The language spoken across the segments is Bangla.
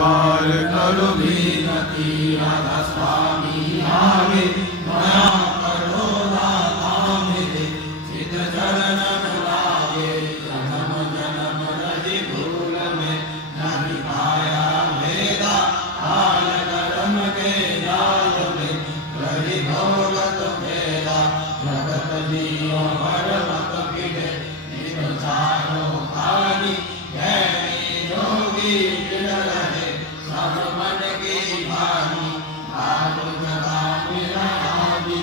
बार करो विनती राधा स्वामी आवे दया करो दाता मेरे चित चरण लागे जन्म जन्म रही भूल में नहीं पाया वेदा काल कर्म के जाल में रही भोगत भेदा जगत जीव परमत पिड़े नित चारो खानी ज्ञानी योगी पिड़ रहे सब मन की भानी आगु जगा मिला आदि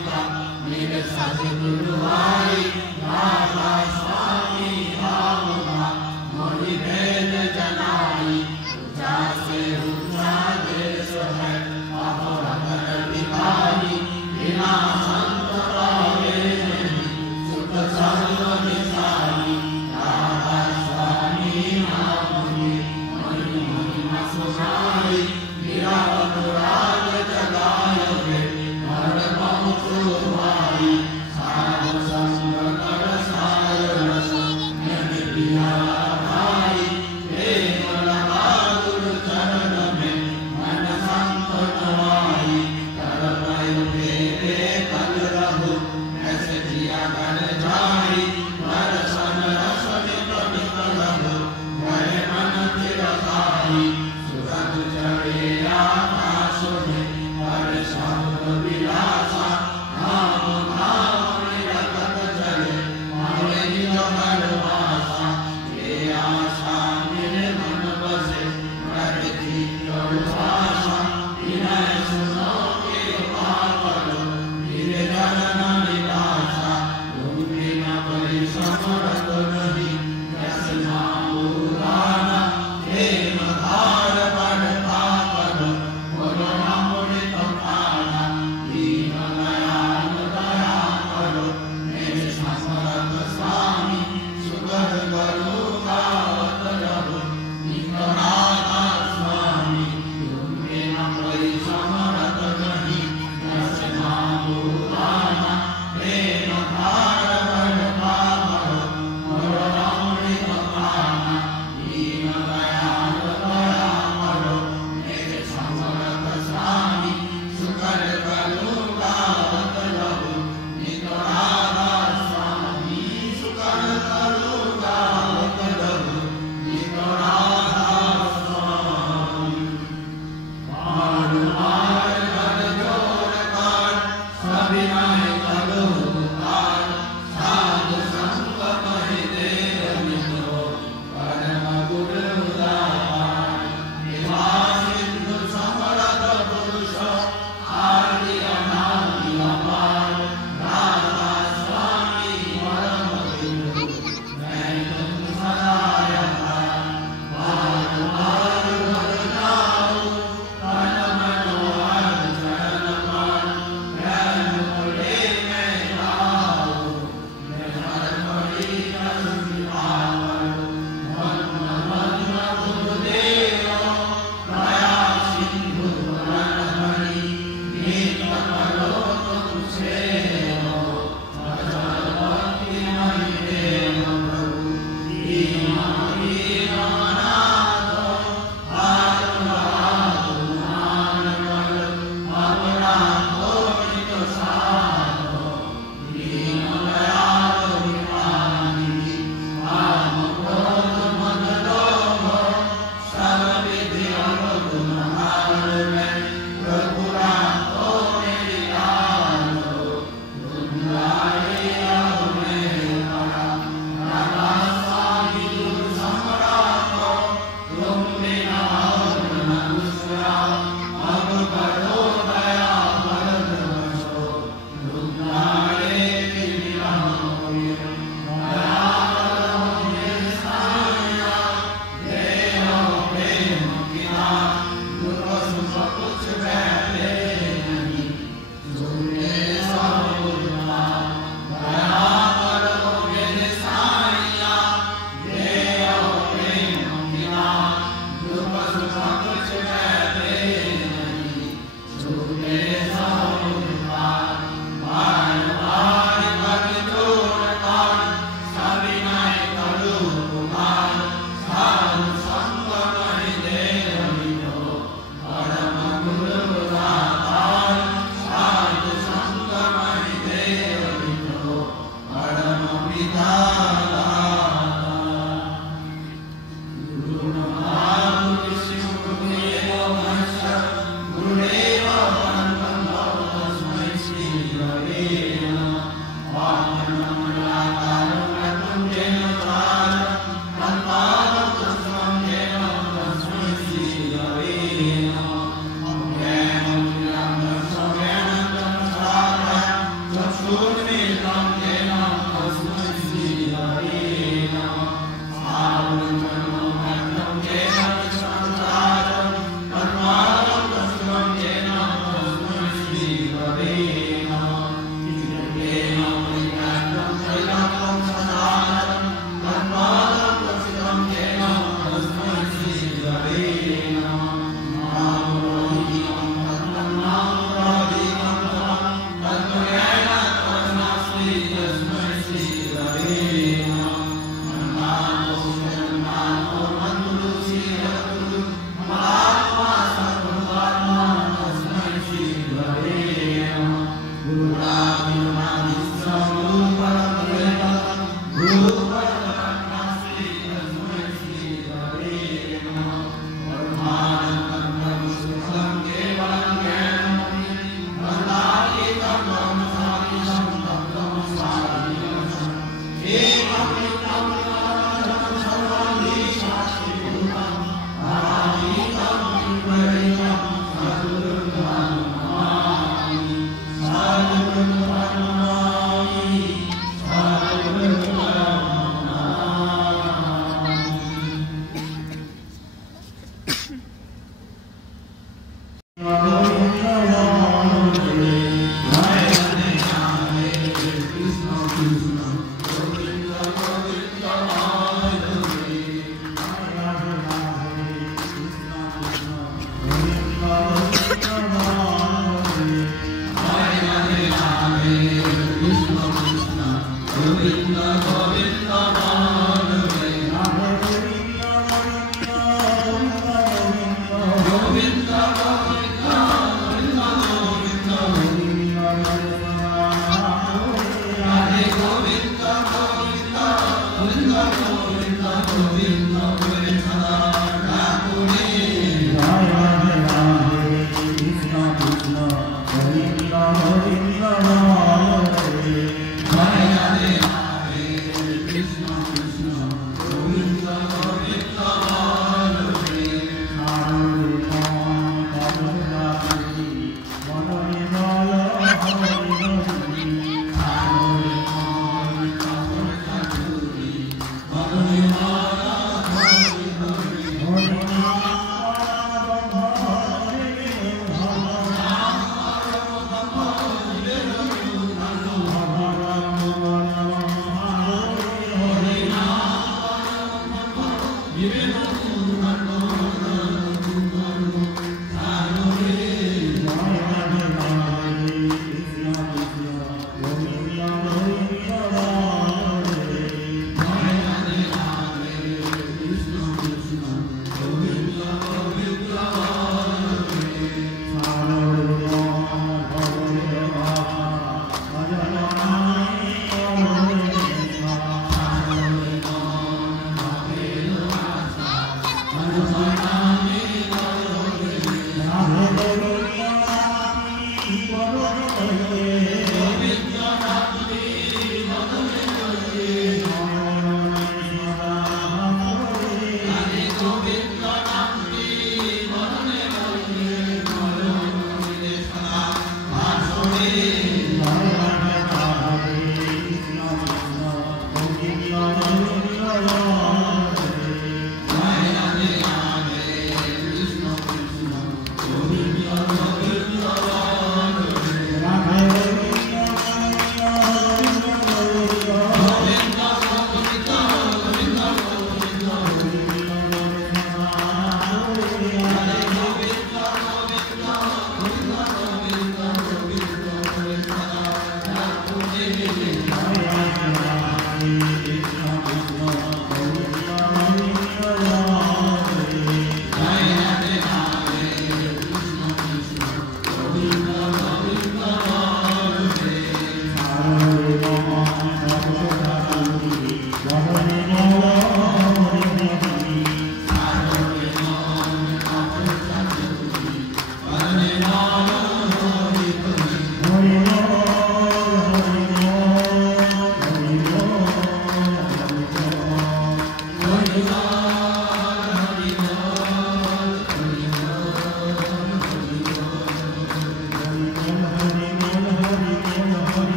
Jai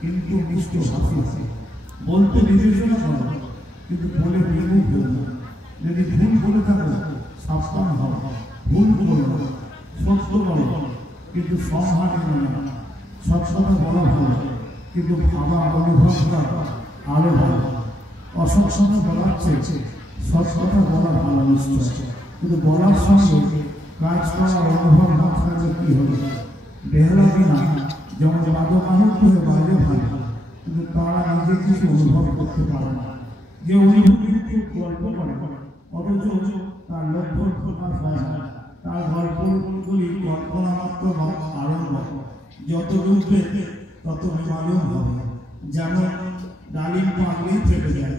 কিন্তু মিষ্ট হাসি বলতে বিবেচনা করো, কিন্তু বলে বিমুখ হো না। যদি ভুল বলে থাকো সাবধান হও, ভুল করো না, সত্য বলো কিন্তু সংহার না। সৎসতা বলা ভালো, কিন্তু ভাবা অনুভব করা আরো ভালো। অসৎসতা বলার চেয়ে সৎসতা বলা ভালো নিশ্চয়, কিন্তু বলার সঙ্গে কাজ করার অনুভব না থাকলে কি হবে? বেহলামি না, যেমন বাদকানুক হয়ে বাইরে ভালো, কিন্তু তারা নিজে কিছু অনুভব করতে পারে না। যে অনুভূতি গল্প করে অথচ তার লক্ষ্য প্রকাশ হয় না, তার গল্পগুলি কল্পনা মাত্র আরম্ভ। যত ডুববে তত মালুম হবে। যেমন ডালিম পাগলেই ফেটে যায়,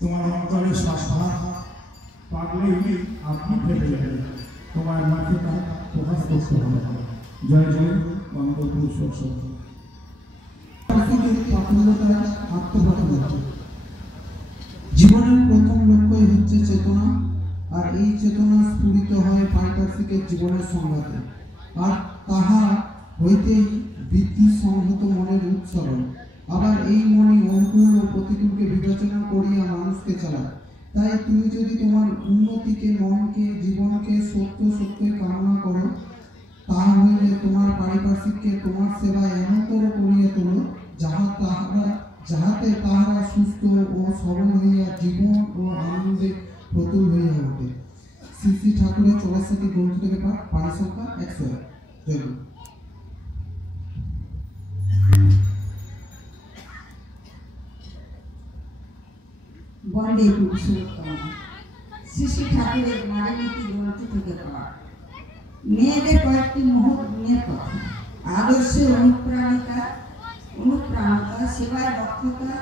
তোমার অন্তরে শাখা পাগলেই আপনি ফেটে যাবে, তোমার মাঠে তা প্রকাশ করতে হবে। জয় জয় বঙ্গপুরুষ। জীবনের প্রথম লক্ষ্যই হচ্ছে চেতনা, আর এই চেতনা স্ফুরিত হয় পারিপার্শ্বিকের জীবনের সংঘাতে, আর তাহা হইতেই বৃত্তি সংহত মনের উৎসরণ। আবার এই মনই অনুকূল ও প্রতিকূলকে বিবেচনা করিয়া মানুষকে চালায়। তাই তুমি যদি তোমার উন্নতিকে, মনকে, জীবনকে সত্যই কামনা করো, তাহা হইলে তোমার পারিপার্শ্বিককে তোমার সেবায় এমনতর করিয়া তোলো যাহা তাহা যাহাতে তাহারা সুস্থ ও সবল হইয়া জীবন ও আনন্দে প্রতুল হইয়া ওঠে। শ্রী শ্রী ঠাকুরের 84 গ্রন্থ থেকে পাঠ, পাঠ সংখ্যা 101। জয়। বন্দে পুরুষোত্তম। শ্রী শ্রী ঠাকুরের নারীনীতি গ্রন্থ থেকে পাঠ। মেয়েদের কয়েকটি মহৎ গুণের কথা: আদর্শে অনুপ্রাণিতা, সেবায় দক্ষতা,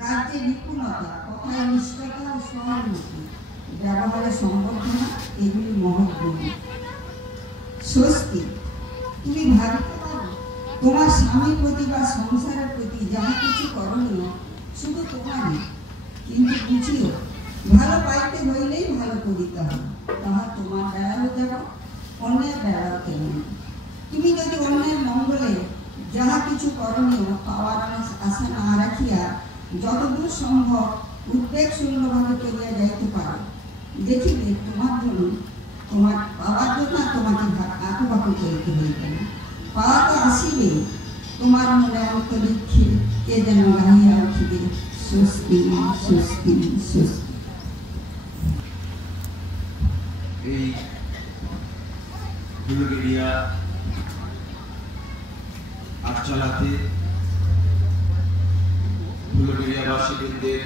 কার্যে নিপুণতা, কথায় নিষ্ঠতা ও সহানুভূতি, ব্যবহারে সংবর্ধনা, এগুলি মহৎ গুণ। স্বস্তি। তুমি ভাবিতে পারো তোমার স্বামীর প্রতি বা সংসারের প্রতি যাহা কিছু করণীয় শুধু তোমারই, কিন্তু বুঝিও ভালো পাইতে হইলেই ভালো করিতে হবে। তাহা তোমার বেড়াও যেমন, অন্যের বেড়াও তেমন। তুমি যদি অন্যের মঙ্গলে যাহা কিছু করণীয় পাওয়ার আশা না রাখিয়া যতদূর সম্ভব উদ্বেগ শূন্যভাবে করিয়া যাইতে পারো, দেখিবে তোমার জন্য, তোমার পাওয়ার জন্য তোমাকে আঁকুবাকু করিতে হইবে না। পাওয়া তো আসিবে, তোমার মনে অন্তরে কে যেন গাহিয়া উঠিবে, স্বস্তি স্বস্তি স্বস্তি। এই হুলুগেরিয়া আটচালাতে হুলুগেরিয়াবাসীদের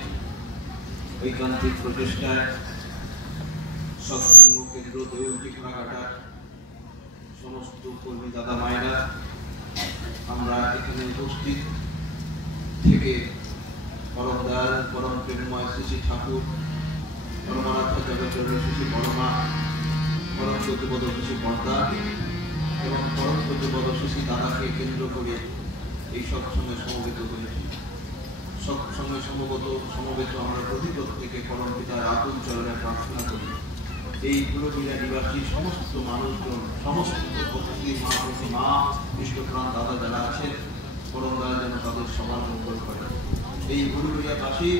ঐকান্তিক প্রচেষ্টায় সৎসঙ্গ কেন্দ্র দৈবটি ঘোড়াঘাটার সমস্ত কর্মী দাদা মায়েরা আমরা এখানে উপস্থিত থেকে পরম দয়াল পরম প্রেমময় শ্রী শ্রী ঠাকুর, পরমারাধ্য জগৎজননী শ্রী শ্রী পরমা, পরম প্রতিপদ শ্রী শ্রী পর্দা এবং পরম প্রতিপদ শ্রী শ্রী দাদাকে কেন্দ্র করে এই সৎসঙ্গে সমবেত করেছি। সৎসঙ্গে সমবেত আমরা প্রত্যেকে পরম পিতার আকুল চরণে প্রার্থনা করি এই হুলুগেরিয়া নিবাসী সমস্ত মানুষজন, সমস্ত মা কৃষ্ণপ্রাণ দাদা যারা আছেন, পরম দয়াল যেন তাদের সবার মঙ্গল করে। এই হুলুগেরিয়াবাসী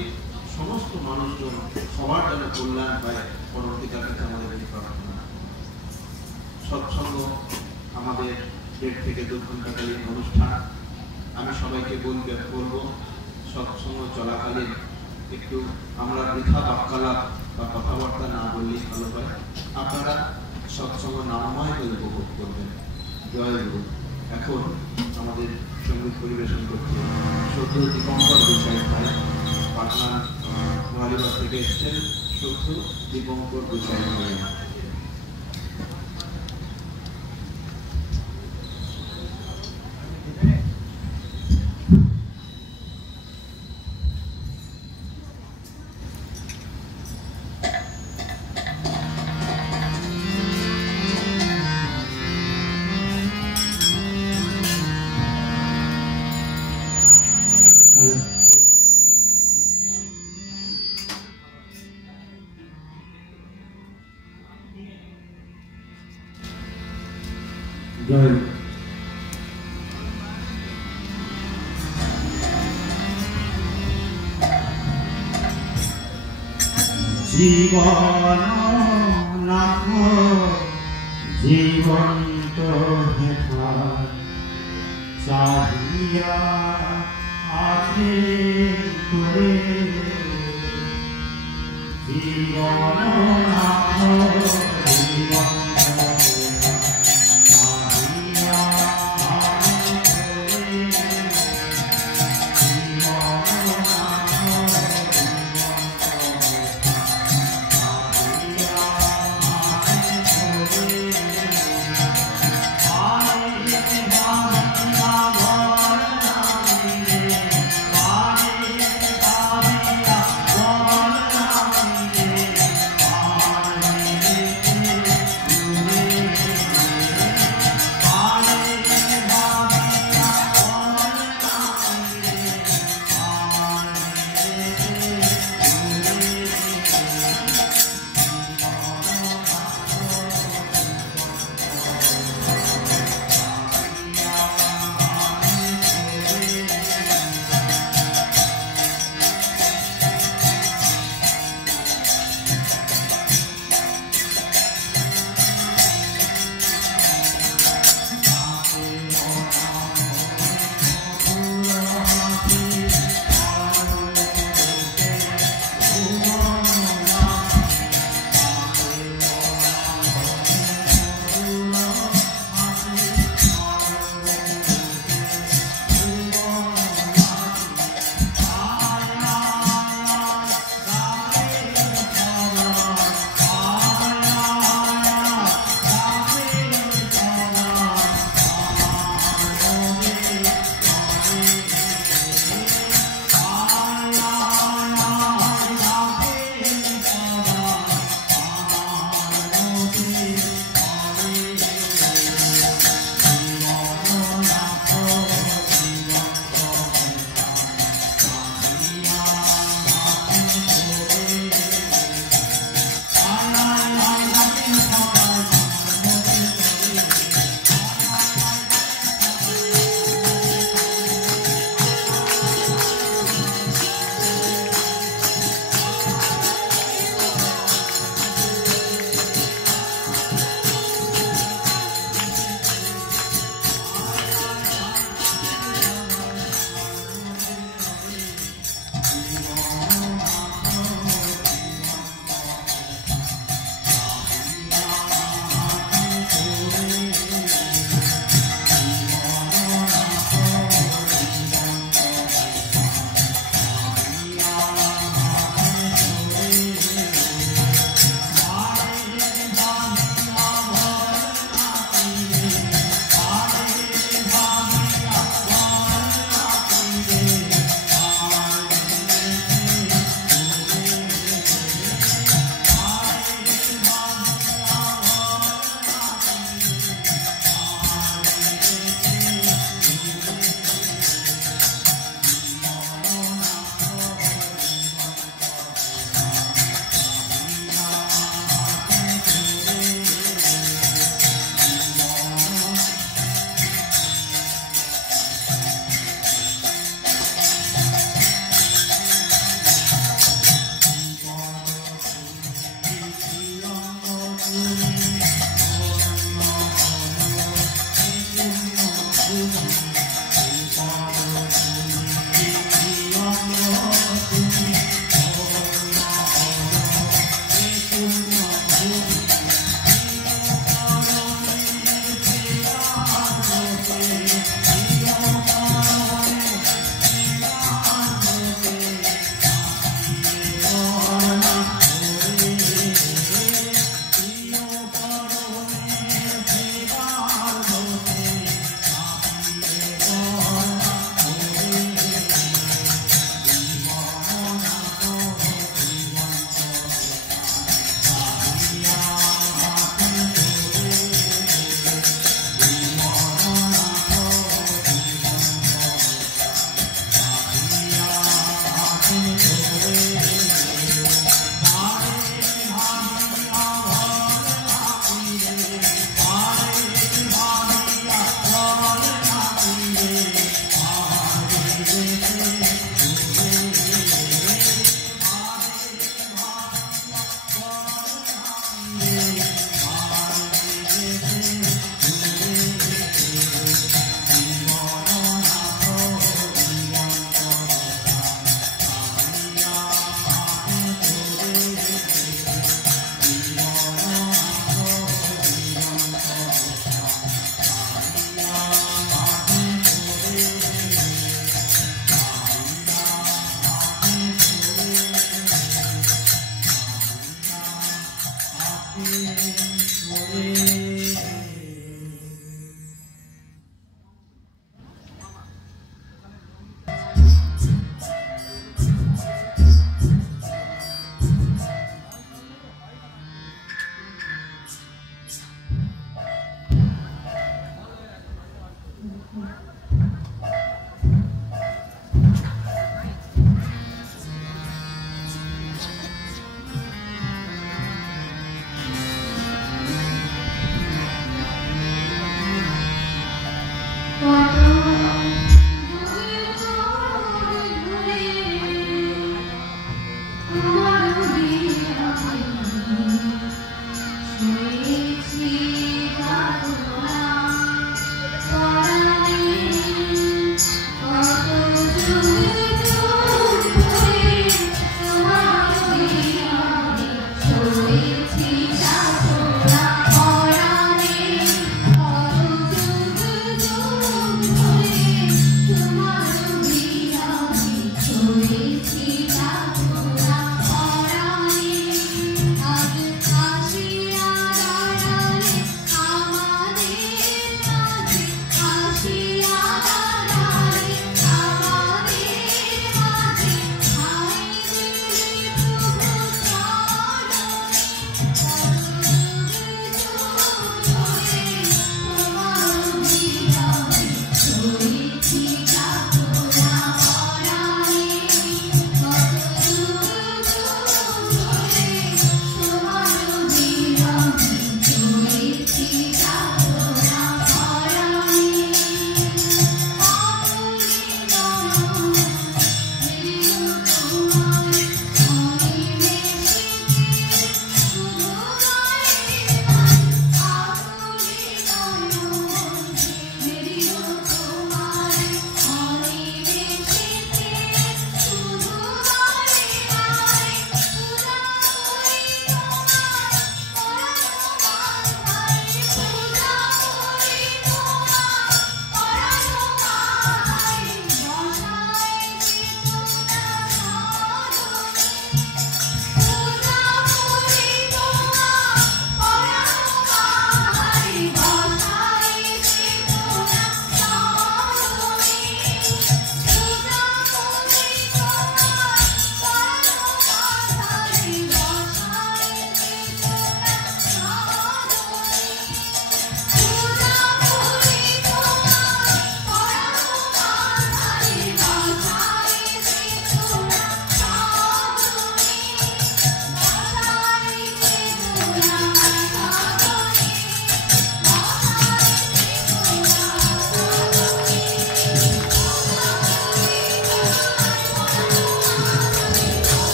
সমস্ত মানুষজন সবার যেন কল্যাণ পায়, পরম পিতার কাছে আমাদের এই প্রার্থনা। সৎসঙ্গ আমাদের 1.5 থেকে 2 ঘন্টাকালীন অনুষ্ঠান। আমি সবাইকে বলবো সৎসঙ্গ চলাকালীন একটু আমরা বৃথা বাক্যালাপ বা কথাবার্তা না বললেই ভালো হয়। আপনারা সৎসঙ্গ নামময় করে উপভোগ করবেন। জয় গুরু। এখন আমাদের সঙ্গীত পরিবেশন করছে সদ্য দীপঙ্কর গোসাই ভাই, পাটনা মহারিবার থেকে এসছেন সদ্য দীপঙ্কর গোসাই ভাই। জয়। জীবন নাম জীবন্ত হেথা চাহিয়া আছে তোরে, জীবন নাম জীবন Bye.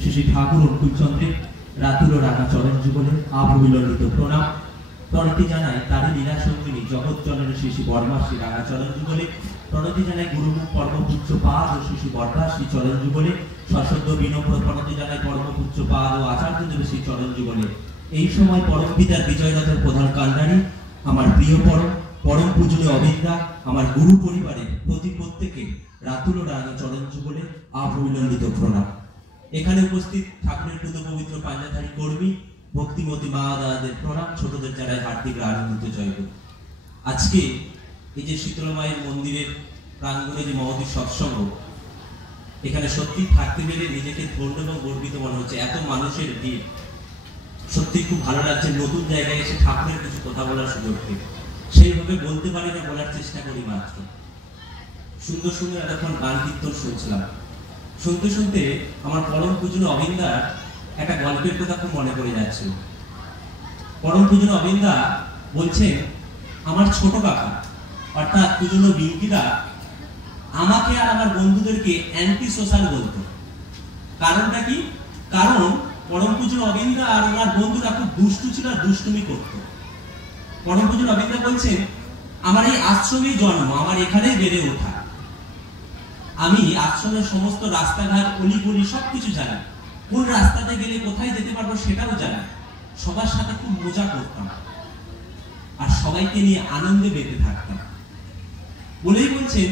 শ্রী শ্রী ঠাকুর অঙ্কুরচন্দ্রের রাতুল ও রাঙা চরণ যুগলে আভবিললিত প্রণাম। প্রণতি জানায় তারই লীলা সঙ্গিনী জগৎ জননী শ্রী শ্রী বর্মা শ্রী রাঙা চরণ যুগলে। প্রণতি জানায় গুরুমুখ পরমপূজ্য পাদ ও শ্রী শ্রী বর্মা শ্রী চরণ যুগলে। সশ্রদ্ধ বিনম্র প্রণতি জানায় পরমপূজ্য পাদ ও আচার্যদেব শ্রী চরণ যুগলে। এই সময় পরম পিতার বিজয়রথের প্রধান কান্ডারী আমার প্রিয় পরম পূজনীয় অবিন্দা আমার গুরু পরিবারের প্রতি প্রত্যেকে রাতুল ও রাঙা চরণ যুগলে আভবিললিত প্রণাম। এখানে উপস্থিত ঠাকুরের পুত পবিত্র পাঞ্জাধারী কর্মী ভক্তিমতী মা দাদাদের প্রণাম, ছোটদের যারা হার্দিক আনন্দিত জয়গুরু। আজকে এই যে শীতলা মায়ের মন্দিরের প্রাঙ্গণে যে মহতী সৎসঙ্গ, এখানে সত্যি থাকতে পেরে নিজেকে ধন্য এবং গর্বিত মনে হচ্ছে। এত মানুষের ভিড়, সত্যি খুব ভালো লাগছে। নতুন জায়গায় এসে ঠাকুরের কিছু কথা বলার সুযোগ পেয়ে সেইভাবে বলতে পারি না, বলার চেষ্টা করি মাত্র। সুন্দর সুন্দর এতক্ষণ গান কীর্তন শুনছিলাম। শুনতে শুনতে আমার পরম পূজনীয় অবিন্দার একটা গল্পের কথা খুব মনে পড়ে যাচ্ছিল। পরম পূজনীয় অবিন্দা বলছেন, আমার ছোট কাকা অর্থাৎ পূজনীয় বিঙ্কিদা আমাকে আর আমার বন্ধুদেরকে অ্যান্টি সোশ্যাল বলতো। কারণটা কি? কারণ পরম পূজনীয় অবিন্দা আর ওনার বন্ধুরা খুব দুষ্টু ছিল আর দুষ্টুমি করত। পরম পূজনীয় অবিন্দা বলছেন, আমার এই আশ্রমেই জন্ম, আমার এখানেই বেড়ে ওঠা। আমি আশ্রমের সমস্ত রাস্তাঘাট অলিগলি সবকিছু জানি। কোন রাস্তাতে গেলে কোথায় যেতে পারবো সেটাও জানি। সবার সাথে খুব মজা করতাম আর সবাইকে নিয়ে আনন্দে বেঁচে থাকতাম। বলেই বলছেন,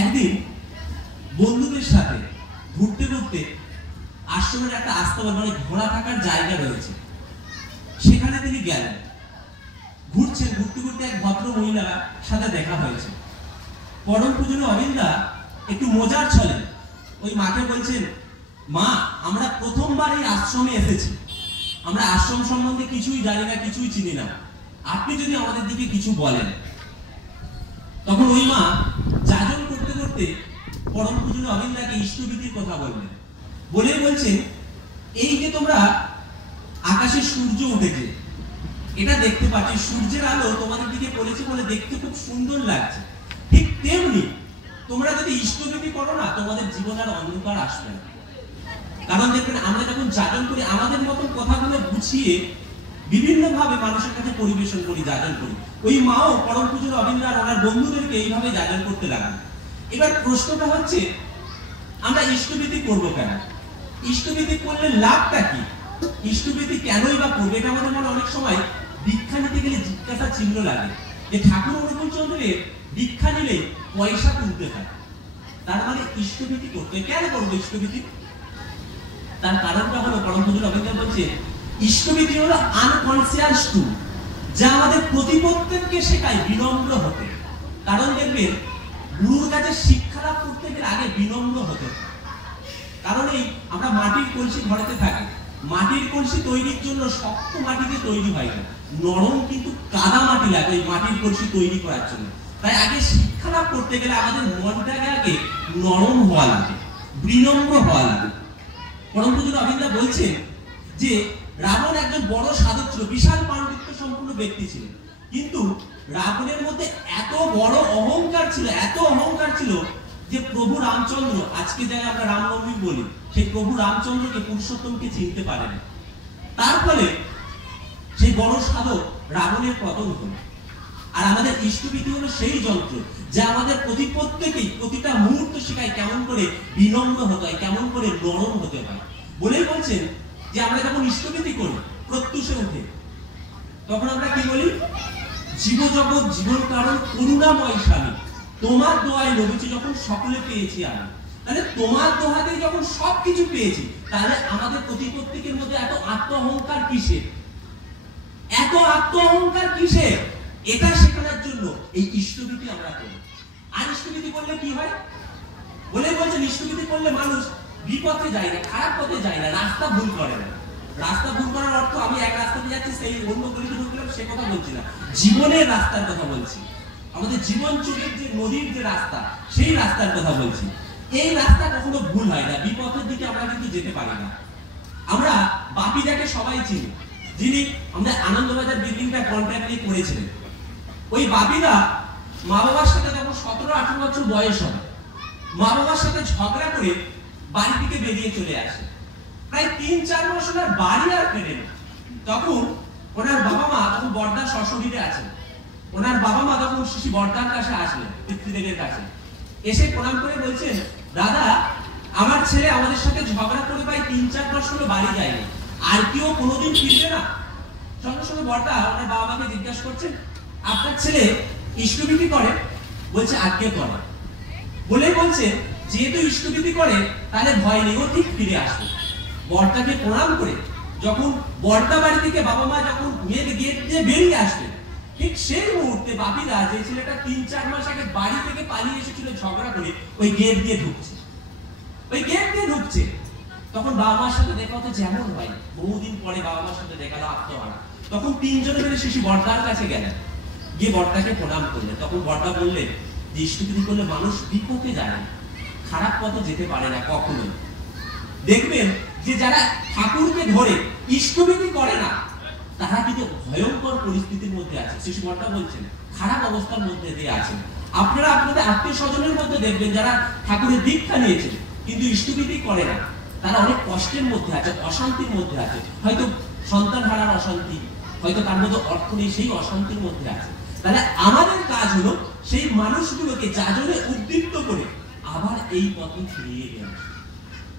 একদিন বন্ধুদের সাথে ঘুরতে ঘুরতে আশ্রমের একটা আস্তাবল মানে ঘোড়া থাকার জায়গা রয়েছে, সেখানে তিনি গেলেন। ঘুরছেন, ঘুরতে ঘুরতে এক ভদ্র মহিলার সাথে দেখা হয়েছে। পরম পূজনীয় অবিন্দা একটু মজার ছলে ওই মাকে বলছেন, মা আমরা প্রথমবার এই আশ্রমে এসেছি, আমরা আশ্রম সম্বন্ধে কিছুই জানি না, কিছুই চিনি না, আপনি যদি আমাদের দিকে কিছু বলেন। তখন ওই মা যাজন করতে করতে পরম পূজনীয় অবিন্দাকে ইষ্টবিধির কথা বললেন। বলে বলছেন, এই যে তোমরা আকাশে সূর্য উঠেছে এটা দেখতে পাচ্ছি, সূর্যের আলো তোমাদের দিকে পড়েছে বলে দেখতে খুব সুন্দর লাগছে। ঠিক তেমনি তোমরা যদি ইষ্টবিধি করো না, তোমাদের জীবন আর অন্ধকার আসবে না। কারণ দেখবেন আমরা যখন যাজন করি আমাদের মতন কথাগুলো গুছিয়ে বিভিন্ন ভাবে মানুষের কাছে পরিবেশন করি, যাজন করি। ওই মাও পরম পূজনীয় অবিন্দা আর ওনার বন্ধুদেরকে এইভাবে যাজন করতে লাগলেন। এবার প্রশ্নটা হচ্ছে, আমরা ইষ্টবিধি করবো কেন? ইষ্টবিধি করলে লাভটা কি? ইষ্টবিধি কেনই বা করবে? এটা আমাদের মনে অনেক সময় দীক্ষা নিতে গেলে জিজ্ঞাসা চিহ্ন লাগে যে ঠাকুর অনুকূলচন্দ্রের দীক্ষা নিলে পয়সা তুলতে হয়, তার মানে ইষ্টবিধি করতে। কেন করবো ইষ্টবিধি? তার কারণটা হলো পরম পূজনীয় অবিন্দা বলছে, ইষ্টবিধি হলো আনকনসিয়াস টু, যা আমাদের প্রতিপত্তিকে শেখায় বিনম্র হতে। কারণ দেখবেন গুরুর কাছে শিক্ষা লাভ করতে গেলে আগে বিনম্র হতে। কারণ এই আমরা মাটির কলসি ঘরেতে থাকি, মাটির কলসি তৈরির জন্য শক্ত মাটিতে তৈরি হয় না, নরম কিন্তু কাদা মাটি লাগে ওই মাটির কলসি তৈরি করার জন্য। তাই আগে শিক্ষা লাভ করতে গেলে আমাদের মনটাকে আগে নরম হওয়া লাগে, বিনম্র হওয়া লাগে। পরম পূজনীয় অবিন্দা বলছেন যে রাবণ একজন বড় সাধক ছিল, বিশাল পাণ্ডিত্য সম্পূর্ণ ব্যক্তি ছিল, কিন্তু রাবণের মধ্যে এত বড় অহংকার ছিল, এত অহংকার ছিল যে প্রভু রামচন্দ্র, আজকে যাই আমরা রামনবমী বলি, সেই প্রভু রামচন্দ্রকে পুরুষোত্তমকে চিনতে পারেন। তার ফলে সেই বড় সাধক রাবণের পতন হল। আর আমাদের ইষ্টবিধি হলো সেই যন্ত্র যা আমাদের প্রতিপত্তিকে প্রতিটা মুহূর্ত শেখায় কেমন করে বিনম্র হতে হয়, কেমন করে নরম হতে হয়। বলেই বলছেন যে আমরা যখন ইষ্টবিধি করি প্রত্যুষে উঠে, তখন আমরা কি বলি? জীবজগৎ জীবন কারণ করুণাময় স্বামী, তোমার দোয়ায় নবীছি যখন সকলে পেয়েছি আমি। তাহলে তোমার দোহাতেই যখন সবকিছু পেয়েছি, তাহলে আমাদের প্রতিপত্তিকের মধ্যে এত আত্ম অহংকার কিসের? এত আত্ম অহংকার কিসের? এটা শেখানোর জন্য এই ইষ্টবিধি আমরা করি। আর ইষ্টবিধি করলে কি হয়? বলে বলছেন, ইষ্টবিধি করলে মানুষ বিপথে যায় না, খারাপ পথে যায় না, রাস্তা ভুল করে না। রাস্তা ভুল করার অর্থ আমি এক রাস্তাতে যাচ্ছি সেই অন্য গলিতে ঢুকলাম সে কথা বলছি না, জীবনের রাস্তার কথা বলছি। আমাদের জীবন চোখের যে নদীর যে রাস্তা, সেই রাস্তার কথা বলছি। এই রাস্তা কখনো ভুল হয় না, বিপথের দিকে আমরা কিন্তু যেতে পারি না। আমরা বাপিদাকে সবাই চিনি, যিনি আমাদের আনন্দবাজার বিল্ডিংটা কন্ট্রাক্ট নিয়ে করেছিলেন। ওই বাপিদা মা বাবার সাথে যখন 17-18 বছর বয়স হয়, মা বাবার সাথে ঝগড়া করে বাড়ি থেকে বেরিয়ে চলে আসে। প্রায় 3-4 মাস ওনার বাড়ি আর ফেরে না। তখন ওনার বাবা মা তখন বর্দার শ্বশুরিতে আছেন। ওনার বাবা মা তখন শিশি বর্দার কাছে আসলেন, পিতৃদেবের কাছে এসে প্রণাম করে বলছেন, দাদা আমার ছেলে আমাদের সাথে ঝগড়া করে প্রায় 3-4 মাস হলো বাড়ি যায়নি, আর কেউ কোনোদিন ফিরবে না? সঙ্গে সঙ্গে বর্দা ওনার বাবা মাকে জিজ্ঞাসা করছেন, আপনার ছেলে ইষ্টবিধি করে? বলছে আজ্ঞে করে। বলে বলছে যেহেতু ইষ্টবিধি করে তাহলে ভয় নেই, ও ঠিক ফিরে আসবে। বর্দাকে প্রণাম করে যখন বর্দা বাড়ি থেকে বাবা মা যখন মেয়ের গেট দিয়ে বেরিয়ে আসবে, ঠিক সেই মুহূর্তে বাপিরা, যে ছেলেটা 3-4 মাস আগে বাড়ি থেকে পালিয়ে এসেছিল ঝগড়া করে, ওই গেট দিয়ে ঢুকছে। ওই গেট দিয়ে ঢুকছে। তখন বাবা মার সাথে দেখা হতে যেমন হয়, বহুদিন পরে বাবা মার সাথে দেখা হলো আত্মহারা। তখন 3 জনে মিলে শিশু বর্দার কাছে গেলেন, গিয়ে বর্দাকে প্রণাম করলেন। তখন বর্দা বললেন যে ইষ্টবিধি করলে মানুষ বিপদে যায় না, খারাপ পথে যেতে পারে না কখনো। দেখবেন যে যারা ঠাকুরকে ধরে ইষ্টবিধি করে না, তারা কিন্তু ভয়ঙ্কর পরিস্থিতির মধ্যে আছে। শিশু বর্দা বলছেন খারাপ অবস্থার মধ্যে দিয়ে আছেন। আপনারা আপনাদের আত্মীয় স্বজনের মধ্যে দেখবেন যারা ঠাকুরের দীক্ষা নিয়েছেন কিন্তু ইষ্টবিধি করে না, তারা অনেক কষ্টের মধ্যে আছে, অশান্তির মধ্যে আছে। হয়তো সন্তান হারার অশান্তি, হয়তো তার মধ্যে অর্থ নেই, সেই অশান্তির মধ্যে আছে। তাহলে আমাদের কাজ হলো সেই মানুষগুলোকে যাজনে উদ্দীপ্ত করে আবার এই পথে ফিরিয়ে দেওয়া।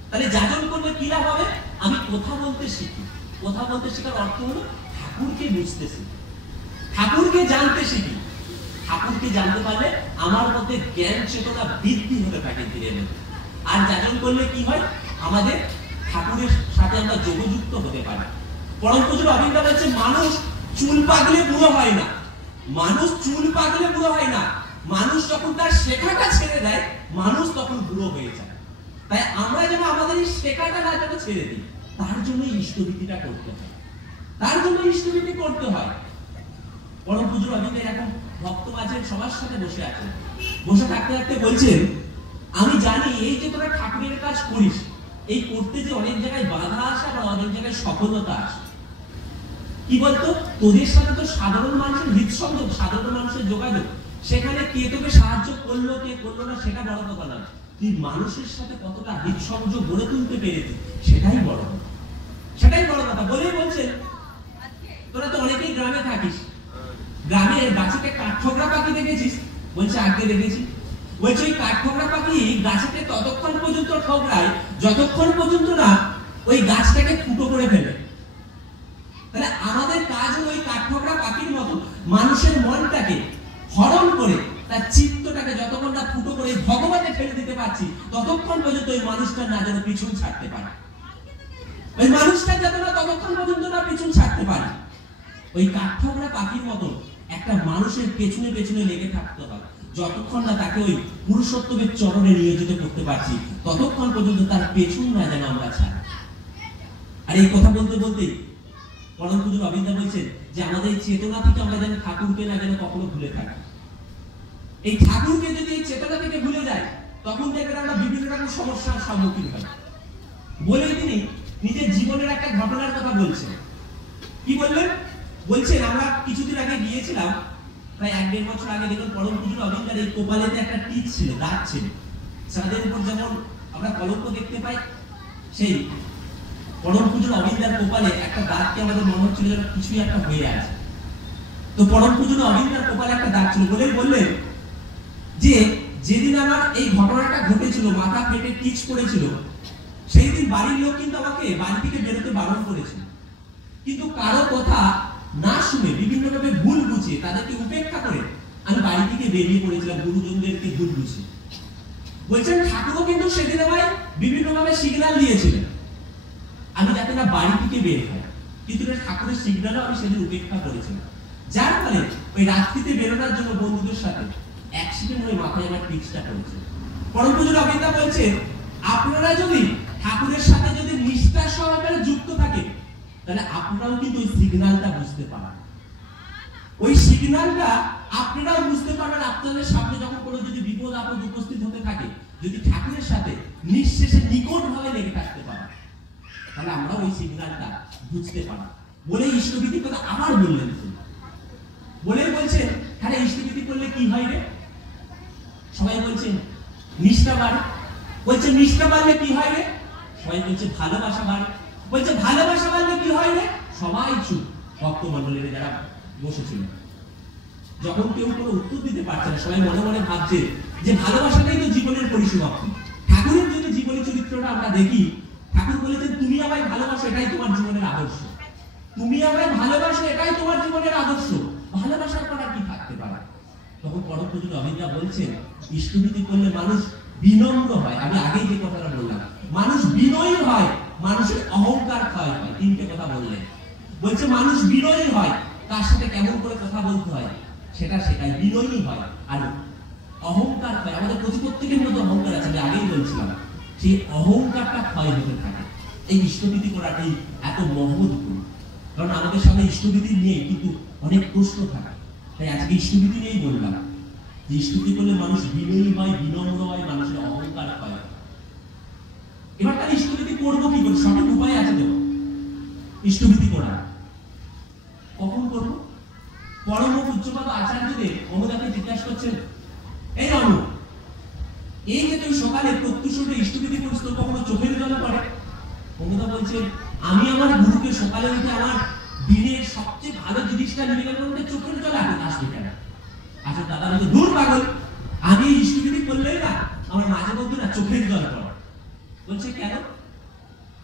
তাহলে যাজন করলে কি লাভ হবে? আমি কথা বলতে শিখি। কথা বলতে শেখার অর্থ হলো ঠাকুরকে বুঝতে শিখি, ঠাকুরকে জানতে শিখি। ঠাকুরকে জানতে পারলে আমার মধ্যে জ্ঞান চেতনা বৃদ্ধি হতে থাকে ধীরে ধীরে। আর যাজন করলে কি হয়? আমাদের ঠাকুরের সাথে আমরা যোগযুক্ত হতে পারি। পরম পূজ্য অবিন্দা বলছে মানুষ চুল পাকলে বুড়ো হয় না। মানুষ চুল পাকলে বুড়ো হয় না, মানুষ যখন তার শেখাটা ছেড়ে দেয় মানুষ তখন বুড়ো হয়ে যায়। তাই আমরা যেন আমাদের এই শেখাটা না যেন ছেড়ে দিই, তার জন্য ইষ্টবিধিটা করতে হয়, তার জন্য ইষ্টবিধি করতে হয়। পরম পূজ্য অবিন্দা এরকম ভক্ত মাঝের সবার সাথে বসে আছেন, বসে থাকতে থাকতে বলছেন, আমি জানি এই যে তোরা ঠাকুরের কাজ করিস, এই করতে যে অনেক জায়গায় বাধা আসে আর অনেক জায়গায় সফলতা আসে। কি বলতো, তোদের সাথে তো সাধারণ মানুষের হৃদসংযোগ, সাধারণ মানুষের যোগাযোগ, সেখানে কে তোকে সাহায্য করলো কে করলো না সেটা বড় কথা না, তুই মানুষের সাথে কতটা হৃদসংযোগ গড়ে তুলতে পেরেছিস সেটাই বড় কথা, সেটাই বড় কথা। বলেই বলছেন, তোরা তো অনেকেই গ্রামে থাকিস, গ্রামের গাছেতে কাঠঠোকরা পাখি দেখেছিস? বলছে আগে দেখেছি। বলছে ওই কাঠঠোকরা পাখি গাছেতে ততক্ষণ পর্যন্ত ঠোকরায় যতক্ষণ পর্যন্ত না ওই গাছটাকে ফুটো করে ফেলে। তাহলে আমাদের কাজ হলো ওই কাঠঠোকরা পাখির মতো মানুষের মনটাকে হরণ করে তার চিত্তটাকে যতক্ষণ না ফুটো করে ভগবানে ফেলে দিতে পারছি ততক্ষণ পর্যন্ত ওই মানুষটা না যেন পিছন ছাড়তে পারে, ওই মানুষটা যাতে না ততক্ষণ পর্যন্ত না পিছন ছাড়তে পারে। ওই কাঠঠোকরা পাখির মতো একটা মানুষের পেছনে পেছনে লেগে থাকতে হয়, যতক্ষণ না তাকে ওই পুরুষোত্তমের চরণে নিয়োজিত করতে পারছি ততক্ষণ পর্যন্ত তার পেছন না যেন আমরা ছাড়ি। আর এই কথা বলতে বলতেই পরম পূজ্য অবিন্দা বলছেন যে আমাদের চেতনা থেকে আমরা যেন ঠাকুরকে না যেন কখনো ভুলে থাকি। এই ঠাকুরকে যদি এই চেতনা থেকে ভুলে যায় তখন দেখবেন আমরা বিভিন্ন রকম সমস্যার সম্মুখীন হই। বলে তিনি নিজের জীবনের একটা ঘটনার কথা বলছেন। কি বললেন? বলছেন আমরা কিছুদিন আগে গিয়েছিলাম, প্রায় 1-1.5 বছর আগে, দেখুন পরম পূজ্য অবিন্দার এই কপালেতে একটা টিচ ছিল, দাগ ছিল। চাঁদের উপর যেমন আমরা কলঙ্ক দেখতে পাই, সেই পরম পূজ্য অবিন্দার কপালে একটা দাগকে আমাদের মনে হচ্ছিল যেন কিছুই একটা হয়ে আছে। তো পরম পূজ্য অবিন্দার কপালে একটা দাগ ছিল। বললেন যে যেদিন আমার এই ঘটনাটা ঘটেছিল, মাথা ফেটে টিচ পড়েছিল, সেই দিন বাড়ির লোক কিন্তু আমাকে বাড়ি থেকে বেরোতে বারণ করেছিল, কিন্তু কারো কথা না শুনে বিভিন্নভাবে ভুল বুঝিয়ে তাদেরকে উপেক্ষা করে আমি বাড়ি থেকে বেরিয়ে পড়েছিলাম গুরুজনদেরকে ভুল বুঝিয়ে। বলছেন ঠাকুরও কিন্তু সেদিন আমায় বিভিন্নভাবে সিগন্যাল দিয়েছিলেন আমি যাতে না বাড়ি থেকে বের হয়, কিন্তু ঠাকুরের সিগন্যালও আমি সেদিন উপেক্ষা করেছিলাম, যার ফলে ওই রাত্রিতে বেরোনোর জন্য বন্ধুদের সাথে অ্যাক্সিডেন্ট হয়ে মাথায় আমার টিচটা পড়েছে। পরম পূজ্য অবিন্দা বলছেন আপনারা যদি ঠাকুরের সাথে যদি নিষ্ঠা সহকারে যুক্ত থাকে তাহলে আপনারাও কিন্তু ওই সিগন্যালটা বুঝতে পারবেন, ওই সিগন্যালটা আপনারাও বুঝতে পারবেন। আপনাদের সামনে যখন কোনো যদি বিপদ আপদ উপস্থিত হতে থাকে, যদি ঠাকুরের সাথে নিঃশেষে নিকট ভাবে লেগে থাকতে পারেন তাহলে আমরা ওই সিগন্যালটা বুঝতে পারি। বলে ইষ্টবিধির কথা আবার বললেন, বলে বলছেন হ্যাঁ ইষ্টবিধি করলে কি হয় রে? সবাই বলছেন নিষ্ঠা বাড়ে। বলছে নিষ্ঠা বাড়লে কি হয় রে? সবাই বলছে ভালোবাসা বাড়ে। বলছে ভালোবাসা বাড়লে কি হয় রে? সবাই চুপ, ভক্তমণ্ডলীরা যারা বসেছিল। যখন কেউ কোনো উত্তর দিতে পারছে না, সবাই মনে মনে ভাবছে যে ভালোবাসাটাই তো জীবনের পরিসমাপ্তি। ঠাকুরের যদি জীবনী চরিত্রটা আমরা দেখি, ঠাকুর বলেছেন তুমি আমায় ভালোবাসো, এটাই তোমার জীবনের আদর্শ। তুমি আমায় ভালোবাসো, এটাই তোমার জীবনের আদর্শ। ভালোবাসার পর আর কি থাকতে পারে? তখন পরম পূজ্য রবীন্দ্র বলছেন ইষ্টভীতি করলে মানুষ বিনম্র হয়। আমি আগেই যে কথাটা বললাম, মানুষ বিনয়ী হয়, মানুষের অহংকার ক্ষয় হয়। তিনটে কথা বললেন। বলছে মানুষ বিনয়ী হয়, তার সাথে কেমন করে কথা বলতে হয় সেটা শেখায়, বিনয়ী হয়। আর অহংকার ক্ষয়, আমাদের প্রত্যেকের মধ্যে অহংকার আছে, আমি আগেই বলছিলাম, সেই অহংকারটা ক্ষয় হতে থাকে। এই ইষ্টভীতি করাটাই এত মহৎ গুণ। কারণ আমাদের সামনে ইষ্টভীতি নিয়ে কিন্তু অনেক প্রশ্ন থাকে, তাই আজকে ইষ্টভীতি নিয়েই বললাম যে ইষ্টভীতি করলে মানুষ বিনয়ী হয়, বিনম্র হয়, মানুষের অহংকার হয়। এবার তার ইষ্টভীতি করবো কি করে? সঠিক উপায় আছে তো ইষ্টভীতি করা। কখন করবো? পরম পূজ্যপাদ আচার্যদেব অমুদাকে জিজ্ঞাসা করছেন, এই অনু, এই যে তুই সকালে প্রত্যুষ ইষ্টভীতি করিস, তোর কখনো চোখের জল পড়ে? অমুদা বলছেন, আমি আমার গুরুকে সকালে উঠে আমার দিনের সবচেয়ে ভালো জিনিসটা নিবেদন করতে চোখের জল আসবে কেন? আচ্ছা দাদা বলছে, দূর পাগল, আমি ইষ্টভীতি করলেই না আমার মাঝে মধ্যে না চোখের জল পড়ে। বলছে কেন?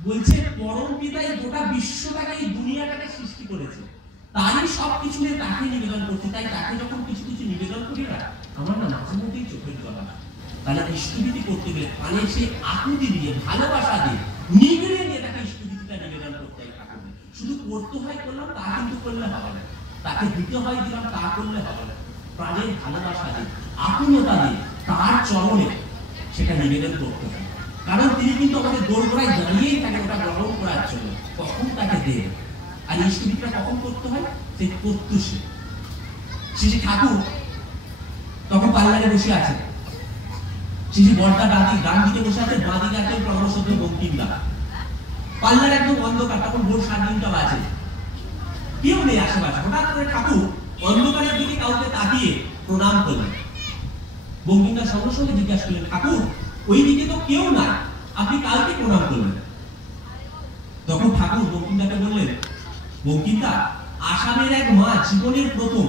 বলছে পরম পিতাই গোটা বিশ্বটাকে, এই দুনিয়াটাকে সৃষ্টি করেছে, তারই সবকিছু নিয়ে তাকে নিবেদন করছি, তাই তাকে যখন কিছু কিছু নিবেদন করি না, আমার না মাঝে মধ্যেই চোখের জল আসে। তাহলে ইষ্টভীতি করতে গেলে মানে সে আকুতি দিয়ে, ভালোবাসা দিয়ে, নিগড়ে নিয়ে তাকে ইষ্টভীতিটা নিবেদন করতে হয় ঠাকুরকে। শুধু করতে হয় করলাম তা কিন্তু করলে হবে না, তাকে দিতে হয় দিলাম তা করলে হবে না। প্রাণের ভালোবাসা দিয়ে, আকুলতা দিয়ে তার চরণে সেটা নিবেদন করতে হয়। কারণ তিনি কিন্তু আমাদের দোরগোড়ায় দাঁড়িয়েই তাকে ওটা গ্রহণ করার জন্য, কখন তাকে দেবে। আর ইষ্টভীতিটা কখন করতে হয়? সেই প্রত্যুষে। শ্রী ঠাকুর তখন পাল্লারে বসে আছে, শ্রী বর্দা ডান দিকে বসে আছে, বাঁ দিকে আছে পরমসদ্য বঙ্কিমদা। পাল্লার একদম অন্ধকার, তখন ভোর 7:30 বাজে, কেউ নেই আশেপাশে। হঠাৎ করে ঠাকুর অন্ধকারের দিকে কাউকে তাকিয়ে প্রণাম করলেন। বঙ্কিমদা সঙ্গে সঙ্গে জিজ্ঞাসা করলেন, ঠাকুর ওই দিকে তো কেউ নাই, আপনি কাউকে প্রণাম করলেন? তখন ঠাকুর বঙ্কিমদাকে বললেন, বঙ্কিমদা, আসামের এক মা জীবনের প্রথম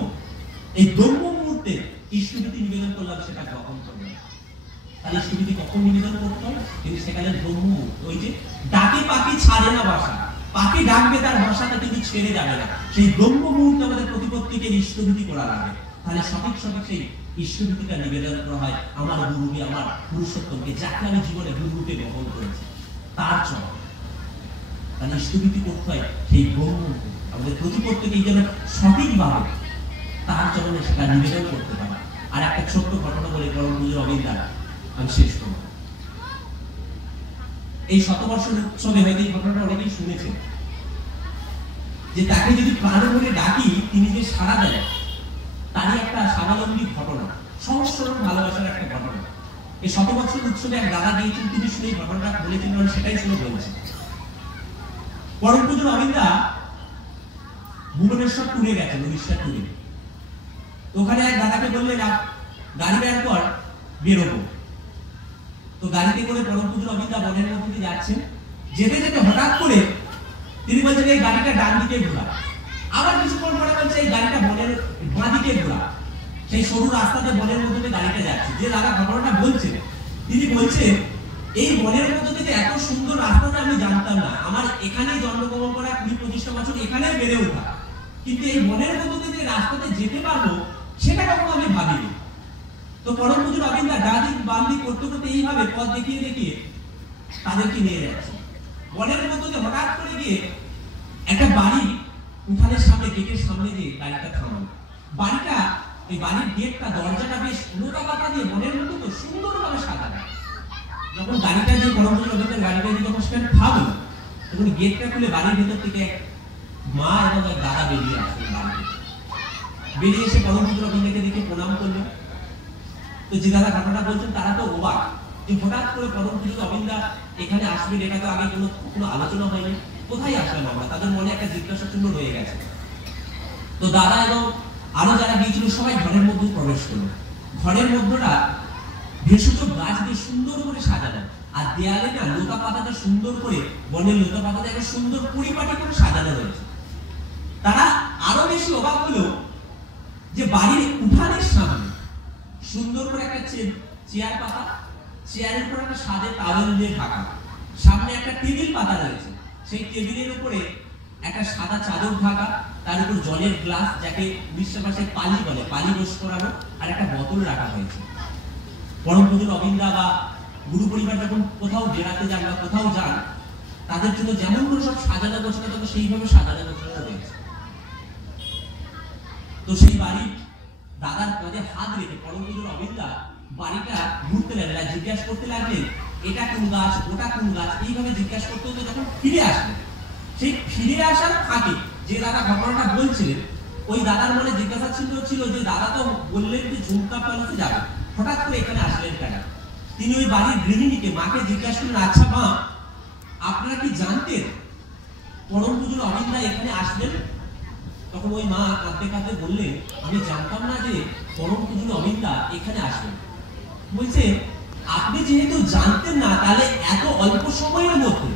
এই ব্রহ্ম মুহূর্তে ইষ্টভীতি নিবেদন করলাম, সেটা গ্রহণ করলাম। তাহলে ইষ্টভীতি কখন নিবেদন করতে হয়? কিন্তু সেখানে ব্রহ্ম মুহূর্ত, ওই যে ডাকে পাখি ছাড়ে না বাসা, পাখি ডাকবে তার বাসাটা কিন্তু ছেড়ে যাবে না, সেই ব্রহ্ম মুহূর্তে আমাদের প্রতিপত্তিকে ইষ্টভীতি করা লাগে। তাহলে সঠিক সঠিক সেই ইষ্টভীতিটা নিবেদন করা হয় আমার গুরুকে, আমার পুরুষোত্তমকে, যাকে আমি জীবনে গুরুরূপে গ্রহণ করেছি, তার চরণ। তাহলে ইষ্টভীতি করতে হয় সেই ব্রহ্ম, আমাদের প্রতিপত্তিকে যেন সঠিকভাবে তার চরণে সেটা নিবেদন করতে পারে। আর একটা ছোট্ট ঘটনা বলে পরম পূজ্য রবীন্দ্র আমি শেষ করব। এই শতবর্ষের উৎসবে হয়তো এই ঘটনাটা অনেকেই শুনেছেন, যে তাকে যদি প্রাণ ভরে ডাকি তিনি যে সাড়া দেন, তারই একটা স্বাবলম্বী ঘটনা, সহজ সরল ভালোবাসার একটা ঘটনা। এই শতবর্ষের উৎসবে এক দাদা গিয়েছেন, তিনি শুনে এই ঘটনাটা বলেছেন, আমি সেটাই শুনে বলছি। পরম পূজ্য রবীন্দ্র ভুবনেশ্বর টুরে গেছেন, উড়িষ্যার টুরে। ওখানে এক দাদাকে বললেন, গাড়ি বের কর, বেরোবো। তো গাড়িতে করে পরম পূজ্য রবীন্দ্র বনের মধ্যে দিয়ে যাচ্ছেন, যেতে যেতে হঠাৎ করে তিনি বলছেন এই গাড়িটা ডান দিকে ঘোরা। আবার কিছুক্ষণ পরে বলছে এই গাড়িটা বনের বাঁ দিকে ঘোরা। সেই সরু রাস্তাতে বনের মধ্যে দিয়ে গাড়িটা যাচ্ছে। যে দাদা ঘটনাটা বলছেন, তিনি বলছেন এই বনের মধ্যে থেকে এত সুন্দর রাস্তাটা আমি জানতাম না, আমার এখানেই জন্মগ্রহণ করা 20-25 বছর, এখানেই বেড়ে ওঠা, কিন্তু এই বনের মধ্যে থেকে রাস্তাতে যেতে পারবো সেটা কখনো আমি ভাবিনি। তো পরম পূজ্য রবীন্দ্র ডাদিক বান্দি করতে করতে এইভাবে পথ দেখিয়ে দেখিয়ে তাদেরকে নিয়ে যাচ্ছে। বনের মধ্যে হঠাৎ করে গিয়ে একটা বাড়ি উঠানের সামনে, গেটের সামনে দিয়ে গাড়িটা থামানো। বাড়িটা, এই বাড়ির গেটটা, দরজাটা বেশ মোটা পাতা দিয়ে বনের মতো তো সুন্দরভাবে সাজানো। যখন গাড়িটা যে পরম পূজ্য রবীন্দ্রের গাড়িটা যে যখন সেখানে থামলো, তখন গেটটা খুলে বাড়ির ভেতর থেকে মা এবং এক দাদা বেরিয়ে আসলেন। বাড়িতে বেরিয়ে এসে পরম পূজ্য রবীন্দ্রকে দেখে প্রণাম করলেন। তো যে দাদা ঘটনা বলছেন তারা তো অবাক, যে হঠাৎ করে পরম পূজ্য রবীন্দ্র এখানে আসবেন, এটা তো আগে কোনো আলোচনা হয়নি, কোথায় আসলাম আমরা? তাদের মনে একটা জিজ্ঞাসা চিহ্ন রয়ে গেছে। তো দাদা এবং আরো যারা গিয়েছিল সবাই ঘরের মধ্যে প্রবেশ করলো। ঘরের মধ্যটা ভেষজ গাছ দিয়ে সুন্দর করে সাজানো, আর দেয়ালে না লতা পাতাটা সুন্দর করে, বনের লতা পাতাটা একটা সুন্দর পরিপাটি করে সাজানো রয়েছে। তারা আরো বেশি অবাক হলো যে বাড়ির উঠানের সামনে সুন্দর করে একটা চেয়ার পাতা, চেয়ারের উপর একটা সাদা টাওয়েল দিয়ে ঢাকা, সামনে একটা টেবিল পাতা রয়েছে, সেই টেবিলের উপরে একটা সাদা চাদর ঢাকা, তার উপর জলের গ্লাস, যাকে উড়িষ্যা ভাষায় পালি বলে, পালি রোজ করানো, আর একটা বোতল রাখা হয়েছে। পরম পূজনীয় অবিন্দা বা গুরু পরিবার যখন কোথাও বেড়াতে যান বা কোথাও যান, তাদের জন্য যেমন করে সব সাজানো গোছানো থাকে সেইভাবে সাজানো গোছানো রয়েছে। তো সেই বাড়ির দাদার কাঁধে হাত রেখে পরম পূজনীয় অবিন্দা বাড়িটা ঘুরতে লাগলেন, জিজ্ঞাসা করতে লাগলেন এটা কোন গাছ, ওটা কোন গাছ, এইভাবে জিজ্ঞাসা করতে হতে যখন ফিরে আসলেন, সেই ফিরে আসার ফাঁকে যে দাদা ঘটনাটা বলছিলেন, ওই দাদার মনে জিজ্ঞাসা ছিল যে দাদা তো বললেন যে ঝুমকা প্যালেসে যাবে, হঠাৎ করে এখানে আসলেন কেন? তিনি ওই বাড়ির গৃহিণীকে, মাকে জিজ্ঞাসা করলেন, আচ্ছা মা, আপনারা কি জানতেন পরম পূজনীয় অবিন্দা এখানে আসবেন? তখন ওই মা কাঁদতে কাঁদতে বললেন, আমি জানতাম না যে পরম পূজনীয় অবিন্দা এখানে আসবেন। বলছে, আপনি যেহেতু জানতেন না, তাহলে এত অল্প সময়ের মধ্যে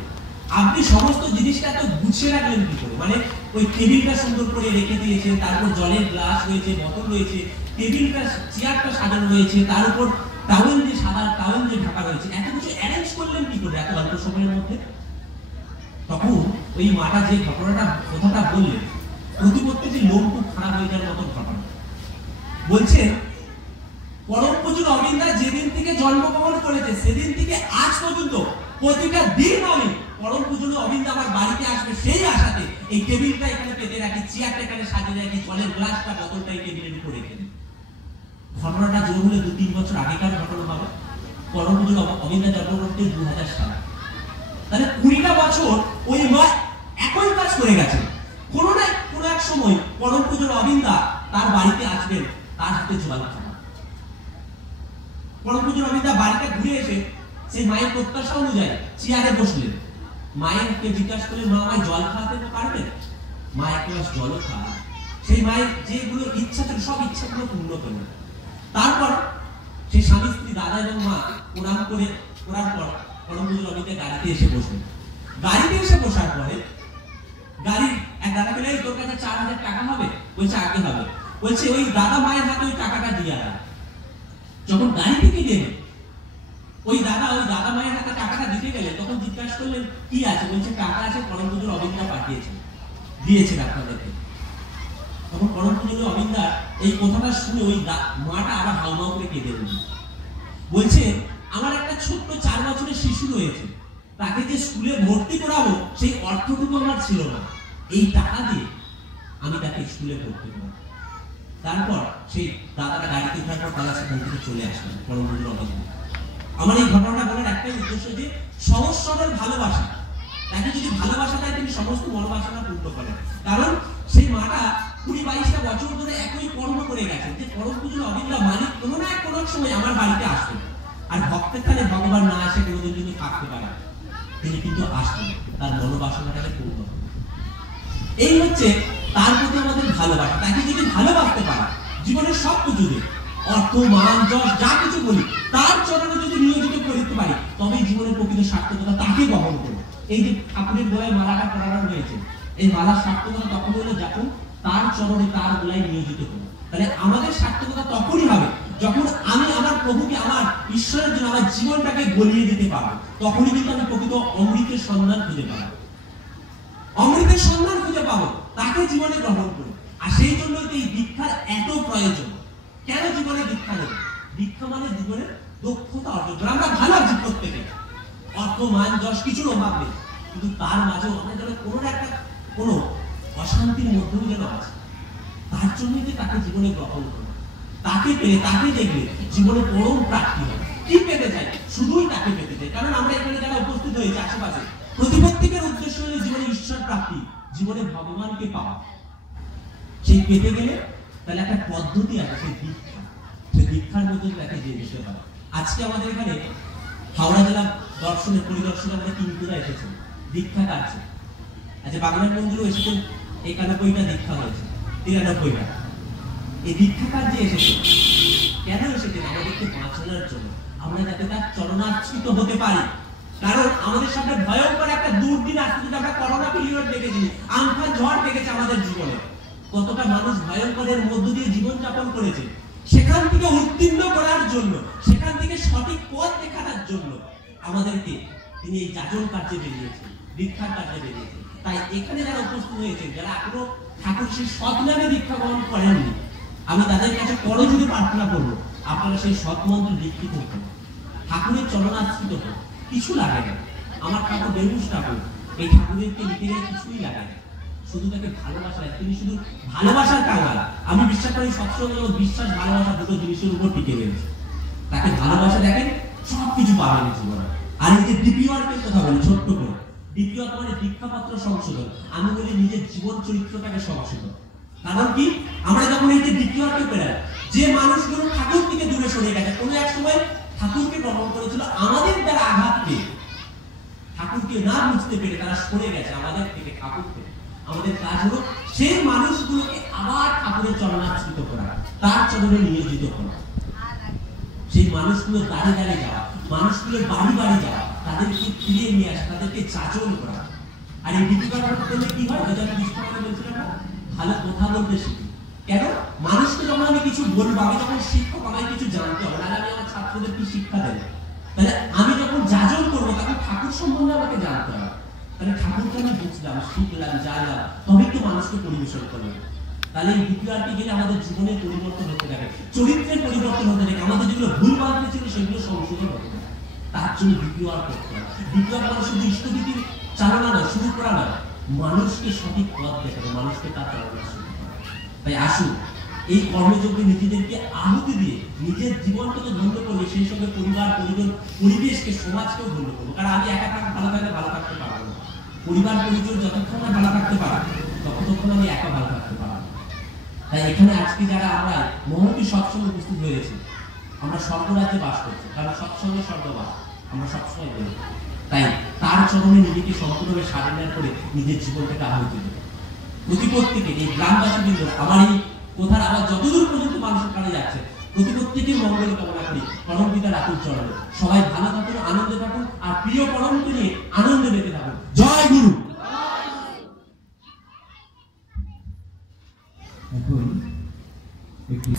আপনি সমস্ত জিনিসটা এত গুছিয়ে রাখলেন কি করে? মানে ওই টেবিলটা সুন্দর করে রেখে দিয়েছেন, তারপর জলের গ্লাস রয়েছে, বোতল রয়েছে, টেবিলটা, চেয়ারটা সাজানো রয়েছে, তার উপর টাওয়েল দিয়ে, সাদা টাওয়েল দিয়ে ঢাকা রয়েছে, এত কিছু অ্যারেঞ্জ করলেন কি করে এত অল্প সময়ের মধ্যে? তখন ওই মাটা যে কথাটা বললেন, প্রতিপত্তি যে লোম খুব খারাপ হয়ে যাওয়ার মতো ঘটনা বলছেন, পরম পূজনীয় অবিন্দা যেদিন থেকে জন্মগ্রহণ করেছে সেদিন থেকে আজ পর্যন্ত প্রতিটা দিন আমি পরম পূজনীয় অবিন্দা আমার বাড়িতে আসবে সেই আশাতে এই টেবিলটা এখানে পেতে রাখি, চেয়ারটা এখানে সাজিয়ে রাখি, জলের গ্লাসটা, বোতলটা এই টেবিলের উপর রেখে দিই। ঘটনাটা জোর হলে 2-3 বছর আগেকার ঘটনা হবে। পরম পূজনীয় অবিন্দা জন্মগ্রহণ করেছে 2000 সালে, তাহলে 20টা বছর ওই মা একই কাজ করে গেছে। কোনো না কোনো এক সময় পরম পূজনীয় অবিন্দা তার বাড়িতে আসবেন, তার হাতে জল খাওয়া। পরম পূজনীয় অবিন্দা বাড়িতে ঘুরে এসে সেই মায়ের প্রত্যাশা অনুযায়ী চেয়ারে বসলেন। মায়েরকে জিজ্ঞাসা করলেন, মা, আমায় জল খাওয়াতে পারবেন? মা এক গ্লাস জলও খাওয়া। সেই মায়ের যেগুলো ইচ্ছা ছিল সব ইচ্ছাগুলো পূর্ণ করলেন। তারপর সেই স্বামী স্ত্রী দাদা এবং মা প্রণাম করার পর পরম পূজনীয় অবিন্দা গাড়িতে এসে বসলেন। গাড়িতে এসে বসার পরে গাড়ির এক দাদা বলে, তোর কাছে 4000 টাকা হবে? বলছে আগে হবে। বলছে ওই দাদা মায়ের হাতে ওই টাকাটা দিয়ে আয়। যখন গাড়ি থেকে গেলেন ওই দাদা মায়ের হাতে টাকাটা দিতে গেলে তখন জিজ্ঞাসা করলেন, কি আছে? বলছে টাকা আছে, পরম পূজনীয় অবিন্দা পাঠিয়েছে, দিয়েছে আপনাদেরকে। তখন পরম পূজনীয় অবিন্দা এই কথাটা শুনে ওই মাটা আবার হাউমাউ করে কেঁদে উঠল। বলছে, আমার একটা ছোট্ট 4 বছরের শিশু রয়েছে, তাকে যে স্কুলে ভর্তি করাবো সেই অর্থটুকু আমার ছিল না, এই টাকা দিয়ে আমি তাকে স্কুলে ভর্তি করাবো। তারপর সেই দাদারা গাড়িতে ওঠার পর তারা সেখান থেকে চলে আসলেন পরম পূজনীয় অবিন্দা। আমার এই ঘটনাটা বলার একটাই উদ্দেশ্য যে সহজ সরল ভালোবাসা, তাকে যদি ভালোবাসা দেয় তিনি সমস্ত মনোবাসনা পূর্ণ করেন। কারণ সেই মাটা 20-22টা বছর ধরে একই কর্ম করে গেছেন যে পরম পূজনীয় অবিন্দা মালিক কোনো না কোনো সময় আমার বাড়িতে আসবেন, আর ভক্তের কানে ভগবান না আসে কোনোদিন যদি থাকতে পারে, তিনি কিন্তু আসবেন, তার মনোবাসনাটাকে পূর্ণ করবেন। এই হচ্ছে তার প্রতি আমাদের ভালোবাসা। তাকে যদি ভালোবাসতে পারে, জীবনের সব কিছু দিয়ে, অর্থ, মান, যশ যা কিছু বলি, তার চরণে যদি নিয়োজিত করতে পারি, তবে জীবনের প্রকৃত সার্থকতা তাকে বহন করবে। এই যে ঠাকুরের গোলায় মালাটা পরানো হয়েছে, এই মালার সার্থকতা তখন হলো যখন তার চরণে, তার গোলায় নিয়োজিত করবো। তাহলে আমাদের সার্থকতা তখনই হবে যখন আমি আমার প্রভুকে, আমার ঈশ্বরের জন্য আমার জীবনটাকে গলিয়ে দিতে পারবো। তখনই কিন্তু আমি প্রকৃত অমৃতের সন্ধান খুঁজে পাবো, অমৃতের সন্ধান খুঁজে পাবো, তাকে জীবনে গ্রহণ করবো। আর সেই জন্য এই দীক্ষার এত প্রয়োজন। কেন জীবনে দীক্ষা নেব? দীক্ষা মানে জীবনের দক্ষতা অর্জন করা। আমরা ভালো আছি প্রত্যেকে, অর্থ, মান, যশ কিছুর অভাব নেই, কিন্তু তার মাঝেও আমরা যেন কোনো অশান্তির মধ্যেও যেন আছে। তার জন্যই যে তাকে জীবনে গ্রহণ করবো, তাকে পেলে, তাকে দেখলে জীবনে পরম প্রাপ্তি হয়। কি পেতে চাই? শুধুই তাকে পেতে চাই। কারণ আমরা এখানে যারা উপস্থিত হয়েছে আশেপাশে, প্রতিপত্তিকের উদ্দেশ্য হলো জীবনে ঈশ্বর প্রাপ্তি, জীবনে ভগবানকে পাওয়া। সেই পেতে গেলে তাহলে একটা পদ্ধতি আছে, সেই দীক্ষা। সেই দীক্ষার মধ্যে তাকে যে যেতে হবে। আজকে আমাদের এখানে হাওড়া জেলা দর্শনের পরিদর্শনে আমাদের 3 এসেছেন দীক্ষা কাটছে। আচ্ছা, বাগনান মন্দিরও এসেছেন, 91টা দীক্ষা হয়েছে, 93টা। এই দীক্ষা কার্যে এসেছে কেন এসেছেন? আমাদেরকে বাঁচানোর জন্য, আমরা যাতে তার চরণার্চিত হতে পারি, কারণ আমাদের সামনে ভয়ঙ্কর একটা দুর্দিন আসছে, যেটা আমরা করোনা পিরিয়ড দেখেছি, আমফান ঝড় দেখেছে আমাদের জীবনে। কতটা মানুষ ভয়ঙ্করের মধ্য দিয়ে জীবনযাপন করেছে, সেখান থেকে উত্তীর্ণ করার জন্য, সেখান থেকে সঠিক পথ দেখানোর জন্য আমাদেরকে তিনি এই যাজন কার্যে বেরিয়েছেন, দীক্ষার কার্যে বেরিয়েছেন। তাই এখানে যারা উপস্থিত হয়েছেন, যারা এখনো ঠাকুর সেই সৎ নামে দীক্ষা গ্রহণ করেননি, আমি তাদের কাছে করজোড়ে প্রার্থনা করবো, আপনারা সেই সৎ মন্ত্রে দীক্ষিত হন, ঠাকুরের চরণাশ্রিত হন। কিছু লাগে না, আমার ঠাকুর বেহুশ ঠাকুর, এই ঠাকুরেরকে নিতে গেলে কিছুই লাগে না, শুধু তাকে ভালোবাসা। তিনি শুধু ভালোবাসার কাঙ্গাল। আমি বিশ্বাস করি সবসময় বিশ্বাস ভালোবাসা দুটো জিনিসের উপর টিকে রয়েছে। তাকে ভালোবাসা দেখেন, সবকিছু পাবেন জীবনে। আর এই যে ডিপিওয়ার্কের কথা বলি ছোট্ট করে, ডিপিওয়ার্ক মানে দীক্ষাপত্র সংশোধন, আমি বলি নিজের জীবন চরিত্রটাকে সংশোধন। কারণ কি, আমরা যখন এই যে ডিপিওয়ার্কে পেরাই, যে মানুষগুলো ঠাকুর থেকে দূরে সরে গেছে, কোনো এক সময় ঠাকুরকে গ্রহণ করেছিল, আমাদের দ্বারা আঘাত পেয়ে, ঠাকুরকে না বুঝতে পেরে তারা সরে গেছে আমাদের থেকে, ঠাকুর থেকে। আমাদের কাজ হলো সেই মানুষগুলোকে আবার ঠাকুরের চরণাশ্রিত করা, তার চরণে নিয়োজিত করা, সেই মানুষগুলোর দাঁড়ে দাঁড়ে যাওয়া, মানুষগুলোর বাড়ি বাড়ি যাওয়া, তাদেরকে ফিরিয়ে নিয়ে আসা, তাদেরকে যাচন করা। আর এই ডিপিওয়ার্ক করলে কি হয়, যেটা আমি বিস্তারিত বলছিলাম না, ভালো কথা বলতে শিখি। কেন, মানুষকে যখন আমি কিছু বলবো, আমি যখন শিক্ষক, আমায় কিছু জানতে হবে, নাহলে আমি আমার ছাত্রদের কি শিক্ষা দেবো? তাহলে আমি যখন যাজন করবো, তখন ঠাকুর সম্বন্ধে আমাকে জানতে হবে। তাহলে ঠাকুরকে আমি বুঝলাম, শিখলাম, জানলাম, তবেই তো মানুষকে পরিবেশন করলাম। তাহলে এই ডিপিওয়ার্কে গেলে আমাদের জীবনের পরিবর্তন হতে থাকে, চরিত্রের পরিবর্তন হতে থাকে, আমাদের যেগুলো ভুল বাঁধতে ছিল সেগুলো সংশোধন হতে থাকে। তার জন্য ডিপিওয়ার্ক করতে হয়। ডিপিওয়ার্ক মানে শুধু ইষ্টভীতির চালনা নয়, শুরু করা নয়, মানুষকে সঠিক পথ দেখানো, মানুষকে তার চালনা শুরু করা। তাই আসুন, এই কর্মযজ্ঞে নিজেদেরকে আহুতি দিয়ে নিজের জীবনকে তো ধন্য করবে, সেই সঙ্গে পরিবার, পরিজন, পরিবেশকে, সমাজকেও ধন্য করবো। কারণ আমি একা ভালো থাকলে ভালো থাকতে পারবো না, পরিবার পরিজন যতক্ষণ না ভালো থাকতে পারবো, ততক্ষণ আমি একা ভালো থাকতে পারবো। তাই এখানে আজকে যারা আমরা মহতি সৎসঙ্গে উপস্থিত হয়েছি, আমরা স্বর্গরাজ্যে বাস করছি, কারণ সৎসঙ্গে স্বর্গবাস, আমরা সবসময় বলি। তাই তার চরণে নিজেকে সম্পূর্ণভাবে সারেন্ডার করে নিজের জীবনটাকে আহুতি দেবে। প্রতিপত্তিকে, এই গ্রামবাসীদের, আমার এই কথার আবার যতদূর পর্যন্ত মানুষের কানে যাচ্ছে, প্রতিপত্তিকে মঙ্গল কামনা করি পরম পিতার আতুর চরণে। সবাই ভালো থাকুন, আনন্দে থাকুন, আর প্রিয় পরমকে নিয়ে আনন্দে বেঁচে থাকুন। জয় গুরু। এখন একটি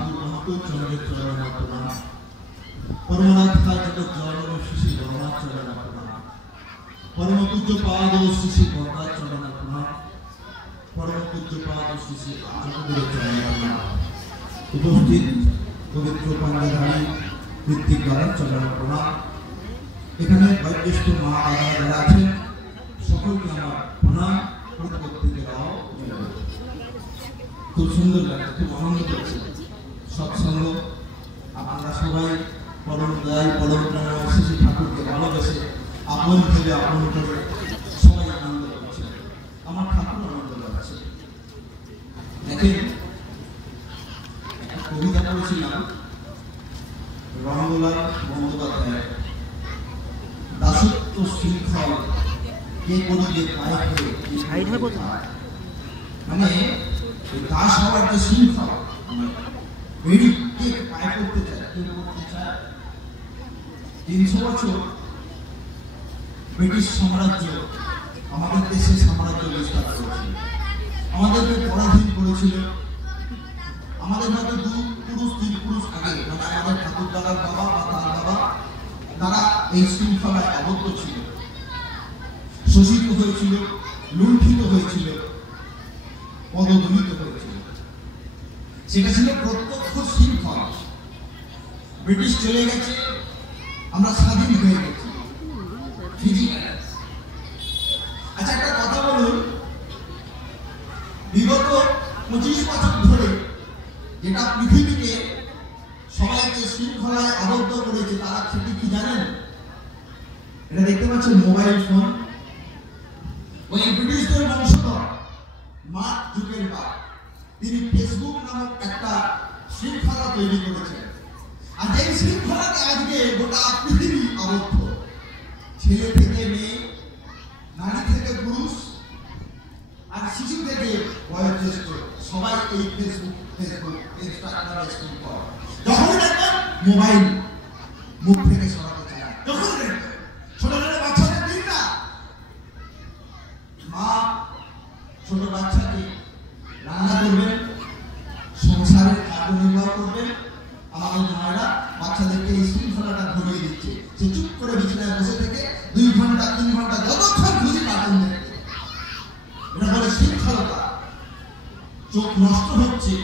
ঠাকুর চন্দ্রের চরণে প্রণাম, পরমনাথ জগৎ জননী শ্রী বর্মার চরণে প্রণাম, পরম পূজ্য পাদ শ্রী শ্রী বর্মার চরণে প্রণাম, পরম পূজ্য পাদ শ্রী শ্রী জগতের চরণে প্রণাম। উপস্থিত পবিত্র পাঞ্জাধারী ঋত্বিক দ্বারার চরণে প্রণাম। এখানে বয়োজ্যেষ্ঠ মা দাদা যারা আছেন সকলকে আমার প্রণাম। প্রত্যেকে দাও। খুব সুন্দর লাগছে, খুব আনন্দ করছে। সৎসঙ্গ, আপনারা সবাই পরম দয়াল পরম প্রেমময় শ্রী ঠাকুরকে ভালোবেসে আপন ভেবে আপন করে সবাই আনন্দ করছে। আমার ঠাকুর আনন্দ লাগছে। দেখেন, একটা কবিতা পড়েছিলাম রঙ্গলাল বন্দ্যোপাধ্যায়, দাসত্ব শৃঙ্খল কে করিবে পায়ে মানে দাস হওয়ার যে শৃঙ্খল কে পায়ে করতে চায়, কেউ করতে চায়। 300 বছর ব্রিটিশ সাম্রাজ্য আমাদের দেশে সাম্রাজ্য বিস্তার করেছিল, আমাদেরকে পরাধীন করেছিল। আমাদের হয়তো 2 পুরুষ আগে, মানে আমাদের ঠাকুর দাদার বাবা বা তার বাবা, তারা এই শৃঙ্খলায় আবদ্ধ ছিল, শোষিত হয়েছিল, লুণ্ঠিত হয়েছিল, পদদলিত হয়েছিল। সেটা ছিল প্রত্যক্ষ শৃঙ্খলা। ব্রিটিশ চলে গেছে, আমরা স্বাধীন হয়ে গেছি। আচ্ছা, একটা কথা বলুন, বিগত 25 বছর ধরে যেটা পৃথিবীকে সবাইকে শৃঙ্খলায় আবদ্ধ করেছে, তারা সেটি কি জানেন? এটা দেখতে পাচ্ছেন মোবাইল ফোন। ওই ব্রিটিশদের বংশধর মার্ক জুকারবার্গ, তিনি ফেসবুক নামক একটা শৃঙ্খলা তৈরি করেছেন। আর যে শৃঙ্খলাকে আজকে গোটা পৃথিবী আবদ্ধ, ছেলে থেকে মেয়ে, নারী থেকে পুরুষ, আর শিশু থেকে বয়োজ্যেষ্ঠ, সবাই এই ফেসবুক ইনস্টাগ্রামে স্ক্রল করে। যখন দেখবেন মোবাইল মুখ থেকে সরাতে চায়, যখন দেখবেন ছোট ছোট বাচ্চাদের দিন না, মা ছোট বাচ্চাকে রান্না করবেন, সংসারের কাজ নির্বাহ করবেন। আমাদের মায়েরা বাচ্চাদেরকে এই শৃঙ্খলাটা ধরিয়ে দিচ্ছে। সে চুপ করে বিছানায় বসে থেকে 2 ঘন্টা 3 ঘন্টা যতক্ষণ খুশি কার্টুন দেখবে। এটা বলে শৃঙ্খলতা। চোখ নষ্ট হচ্ছে,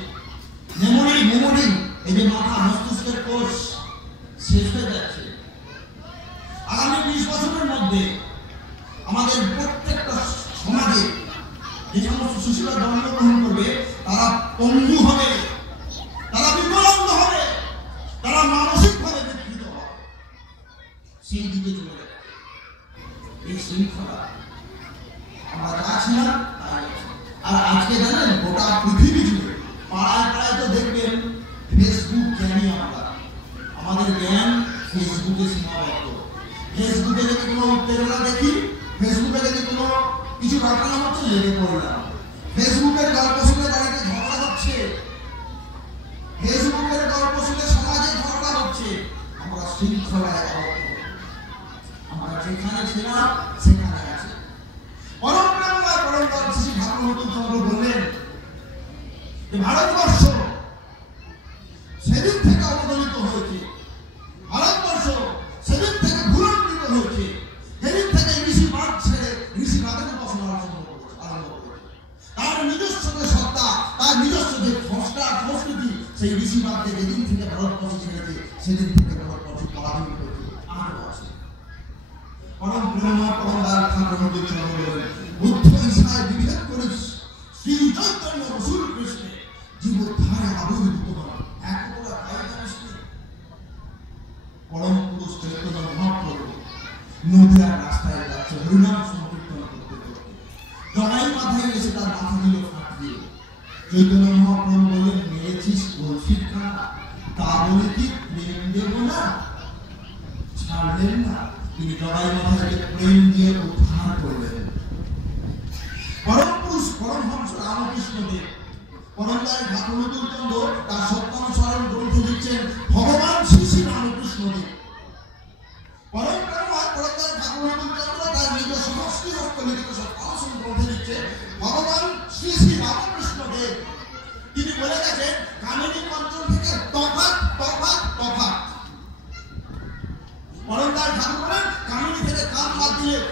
মেমোরি এই যে মাথা মস্তিষ্কের কোষ শেষ হয়ে যাচ্ছে। আগামী 20 বছরের মধ্যে আমাদের প্রত্যেকটা সমাজে যে সমস্ত শিশুরা জন্মগ্রহণ করবে, তারা পঙ্গু হবে, তারা বিকলাঙ্গ হবে, তারা মানসিকভাবে বিকৃত হবে, সেই দিকে চলে যাবে। এই শৃঙ্খলা আমরা যা ছিলাম তাই আছি। আর আজকে জানেন, গোটা পৃথিবী জুড়ে পাড়ায় পাড়ায় তো দেখবেন ফেসবুক জ্ঞানী আমরা। আমাদের জ্ঞান ফেসবুকে সীমাবদ্ধ। ফেসবুকে যদি কোনো উত্তেজনা দেখি, ফেসবুকে যদি কোনো কিছু ঘটনা হচ্ছে, লেগে পড়লাম। ফেসবুকের গল্প শুনে বাড়িতে ঝগড়া হচ্ছে, ফেসবুকের গল্প শুনে সমাজে ঝগড়া হচ্ছে। আমরা শৃঙ্খলায় আবদ্ধ। আমরা যেখানে ছিলাম সেখানে আছি। পরম প্রেমময় পরম দয়াল শ্রী ঠাকুর চন্দ্র বললেন যে ভারতবর্ষ সেদিন থেকে অবদলিত হয়েছে, ভারতবর্ষ সেদিন থেকে ভুলণ্ঠিত হয়েছে, যেদিন থেকে ঋষিবাদ ছেড়ে ঋষিবাদের উপাসনা আরম্ভ করেছে। তার নিজস্ব যে সত্তা, তার নিজস্ব যে সংস্কৃতি, সেই ঋষিবাদকে যেদিন থেকে ভারতবর্ষ ছেড়েছে, সেদিন থেকে ভারতবর্ষ পরাধীন হয়েছে, আরও আছে। পরম প্রেমময় পরম দয়াল ঠাকুর চন্দ্র বললেন, বুদ্ধ ঈশায় বিভেদ করে শ্রী চৈতন্য রসুল কৃষ্ণে জীবোদ্ধারে আবির্ভূত হন। এক তোরা ভাই জানিস নি? পরম পুরুষ চৈতন্য মহাপ্রভু নদিয়ার রাস্তায় যাচ্ছে হরিনাম সংকীর্তন করতে করতে, জগাই মাথায় এসে তার মাথা দিল ফাটিয়ে। চৈতন্য মহাপ্রভু বললেন, মেরেছিস বলছিস না, তা বলে কি প্রেম দেব না? ছাড়লেন না, তিনি জগাই মাথাকে প্রেম দিয়ে উদ্ধার করলেন। পরম পুরুষ পরমহংস রামকৃষ্ণ দেব, পরম দয়াল ঠাকুর চন্দ্র তার সত্যানুসরণ গ্রন্থে লিখছেন ভগবান শ্রী শ্রী রামকৃষ্ণ দেব। পরম প্রেমময় পরম দয়াল ঠাকুর চন্দ্র তার নিজ সংস্কৃত লিখিত সত্যানুসরণ গ্রন্থে লিখছেন ভগবান শ্রী শ্রী রামকৃষ্ণ দেব। তিনি বলে গেছেন, কামিনী অঞ্চল থেকে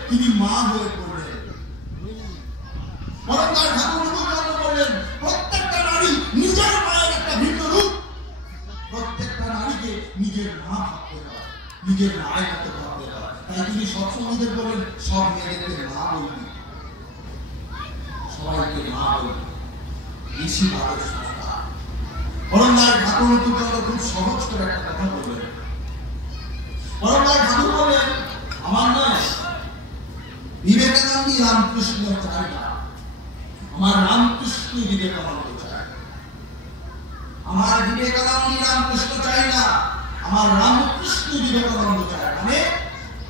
তিনি মা হয়ে পড়লেন। পরমদার ঠাকুর অনুকূলচন্দ্র বললেন, প্রত্যেকটা নারী নিজের মায়ের একটা ভিন্ন রূপ, প্রত্যেকটা নারীকে নিজের মা ভাবতে হয়, নিজের মায়ের মতো ভাবতে হয়। তাই তিনি সৎসঙ্গীদের বলেন, সব মেয়েদেরকে মা বলবি, সবাইকে মা বলবি, ঋষি বাদের সংস্থা। পরমদার ঠাকুর অনুকূলচন্দ্র খুব সহজ করে একটা কথা বললেন। পরমদার ঠাকুর বললেন, আমার নয় বিবেকানন্দ রামকৃষ্ণ চাই না, আমার রামকৃষ্ণ বিবেকানন্দ চাই। আমার বিবেকানন্দ রামকৃষ্ণ চাই না, আমার রামকৃষ্ণ বিবেকানন্দ চাই। মানে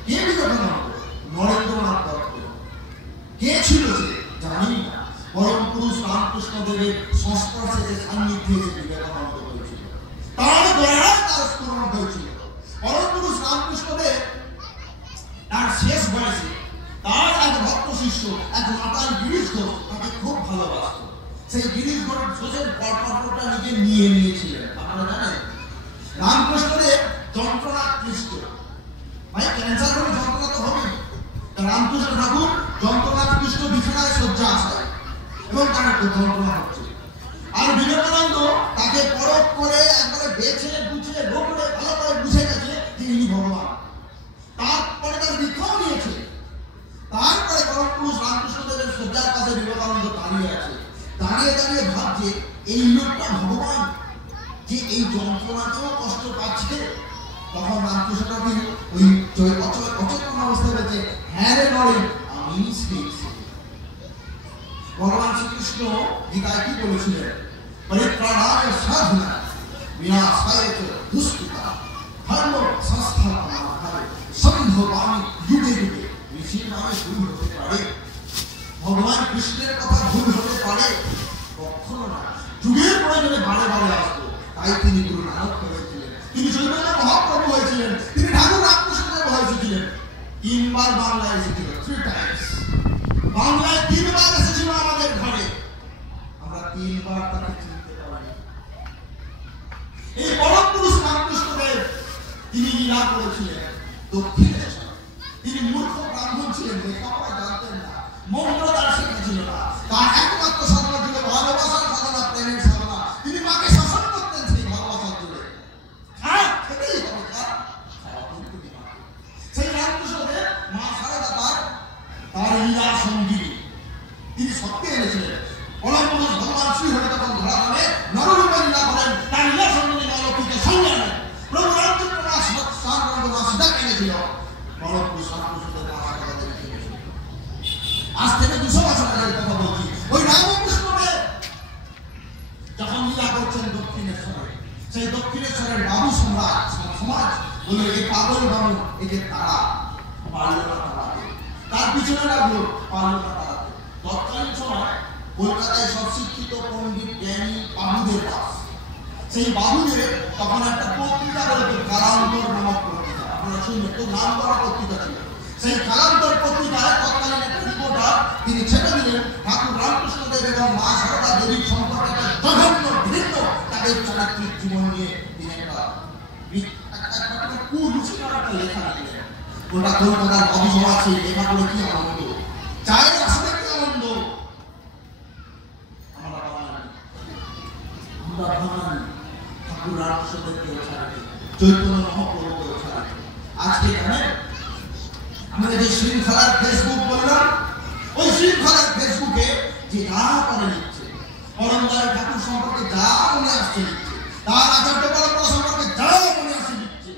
কে বিবেকানন্দ? নরেন্দ্রনাথ দত্ত। কে ছিল সে? জানি না। পরম পুরুষ রামকৃষ্ণ দেবের সংস্পর্শে যে সান্নিধ্যে যে বিবেকানন্দ হয়েছিল, তার দয়ায় তার স্মরণ হয়েছিল। পরম পুরুষ রামকৃষ্ণ দেব তার শেষ বয়সে তার এক ভক্ত শিষ্য, এক মাতাল গিরিশ ঘোষ তাকে খুব ভালোবাসত। সেই গিরিশ ঘোষের পরপরটা নিজে নিয়ে নিয়েছিলেন। আপনারা জানেন রামকৃষ্ণ দেব যন্ত্রণাক্লিষ্ট, ভাই ক্যান্সার হলে যন্ত্রণা তো হবে। রামকৃষ্ণ ঠাকুর যন্ত্রণাক্লিষ্ট বিছানায় শয্যা আসায় এবং তার যন্ত্রণা হচ্ছে। আর বিবেকানন্দ তাকে পরখ করে একবারে বেছে বুঝে রোগড়ে ভালো করে বুঝে গেছে যে ইনি ভগবান। তারপরে তার দীক্ষাও নিয়েছে। তারপরে পরম পুরুষ রামকৃষ্ণ দেবের শয্যার পাশে বিবেকানন্দ দাঁড়িয়ে আছে। দাঁড়িয়ে দাঁড়িয়ে ভাবছে এই লোকটা ভগবান, যে এই যন্ত্রণাতেও কষ্ট পাচ্ছে। তখন রামকৃষ্ণ ঠাকুর ওই অচেতন অবস্থায় বলছে, হ্যাঁ রে নরেন, আমি সেই। ভগবান শ্রীকৃষ্ণ গীতায় কি বলেছিলেন? পরিত্রাণায় সাধনা বিনাশায় দুষ্কৃতা ধর্ম সংস্থাপনার্থায় সম্ভবামি যুগে যুগে। ঋষির নামে ভুল হতে পারে, ভগবান কৃষ্ণের কথা ভুল হতে পারে, কখনো না। যুগের প্রয়োজনে বারে বারে আসতো। তাই তিনি গুরু নানক হয়েছিলেন, তিনি চৈতন্য মহাপ্রভু হয়েছিলেন, তিনি ঠাকুর রামকৃষ্ণ দেব হয়েছিলেন। 3 বার বাংলায় এসেছিল, 3 টাইমস। বাংলায় 3 বার এসেছিল আমাদের ঘরে, আমরা 3 বার তাকে চিনতে পারি। এই পরম পুরুষ রামকৃষ্ণ দেব তিনি লীলা করেছিলেন দক্ষিণেশ্বর। তিনি মূর্খ ব্রাহ্মণ ছিলেন, লেখাপড়া জানতেন না, মন্ত্র তার শেখা ছিল না। তার একমাত্র সাধনা ছিল ভালোবাসার সাধনা, প্রেমের সাধনা। তিনি মাকে শাসন করতেন সেই ভালোবাসার জন্য। খেতেই হবে, সেই রামকৃষ্ণ দেব মা সারদা তার লীলা সঙ্গী, তিনি সত্যি এনেছিলেন। পরম পুরুষ ভগবান শ্রী হরি তখন ধরা হবে, নররূপে লীলা করেন, তার লীলা সঙ্গী নরলক্ষ্মীকে সঙ্গে আনেন। প্রভু রামচন্দ্র দাস সারদা মা সীতা এনেছিল, পরম পুরুষ রামকৃষ্ণ দেব মা সারদা এনেছিল। আজ থেকে 200 বছর আগের কথা বলছি। ওই রামকৃষ্ণ দেব যখন লীলা করছেন দক্ষিণেশ্বরে, সেই দক্ষিণেশ্বরের বাবু সম্রাট সমাজ বলে, এই পাগল বাবু একে তারা পারল না তাড়াতে, তার পিছনে লাগলো, পারল না তাড়াতে। তৎকালীন সময় কলকাতায় সব শিক্ষিত পণ্ডিত জ্ঞানী বাবুদের বাস। সেই বাবুদের তখন একটা পত্রিকা বলতো কালান্তর নামক পত্রিকা, আপনারা শুনবেন, খুব নাম করা পত্রিকা ছিল। সেই কালান্তর পত্রিকায় তৎকালীন একটা রিপোর্টার তিনি ছেপে দিলেন ঠাকুর রামকৃষ্ণ দেব এবং মা সারদা দেবীর সম্পর্কে একটা জঘন্য ঘৃণ্য তাদের চারিত্রিক জীবন নিয়ে তিনি একটা কুরুচিকর একটা লেখা লিখলেন। ওটা কলকাতার অভিসভা সেই লেখা করে কি আনন্দ, চায়ের আসলে কি আনন্দ। আমরা বাঙালি ঠাকুর রামকৃষ্ণ দেবকে ছাড়ি, চৈতন্য মহাপ্রভুকে ছাড়ি। আজকে জানেন আমাদের যে শৃঙ্খলার ফেসবুক বললাম, ওই শৃঙ্খলার ফেসবুকে যে যা করে লিখছে, পরমদার ঠাকুর সম্পর্কে যা মনে আসছে লিখছে, তার আচার্য পরম্পরা সম্পর্কে যা মনে আসছে লিখছে।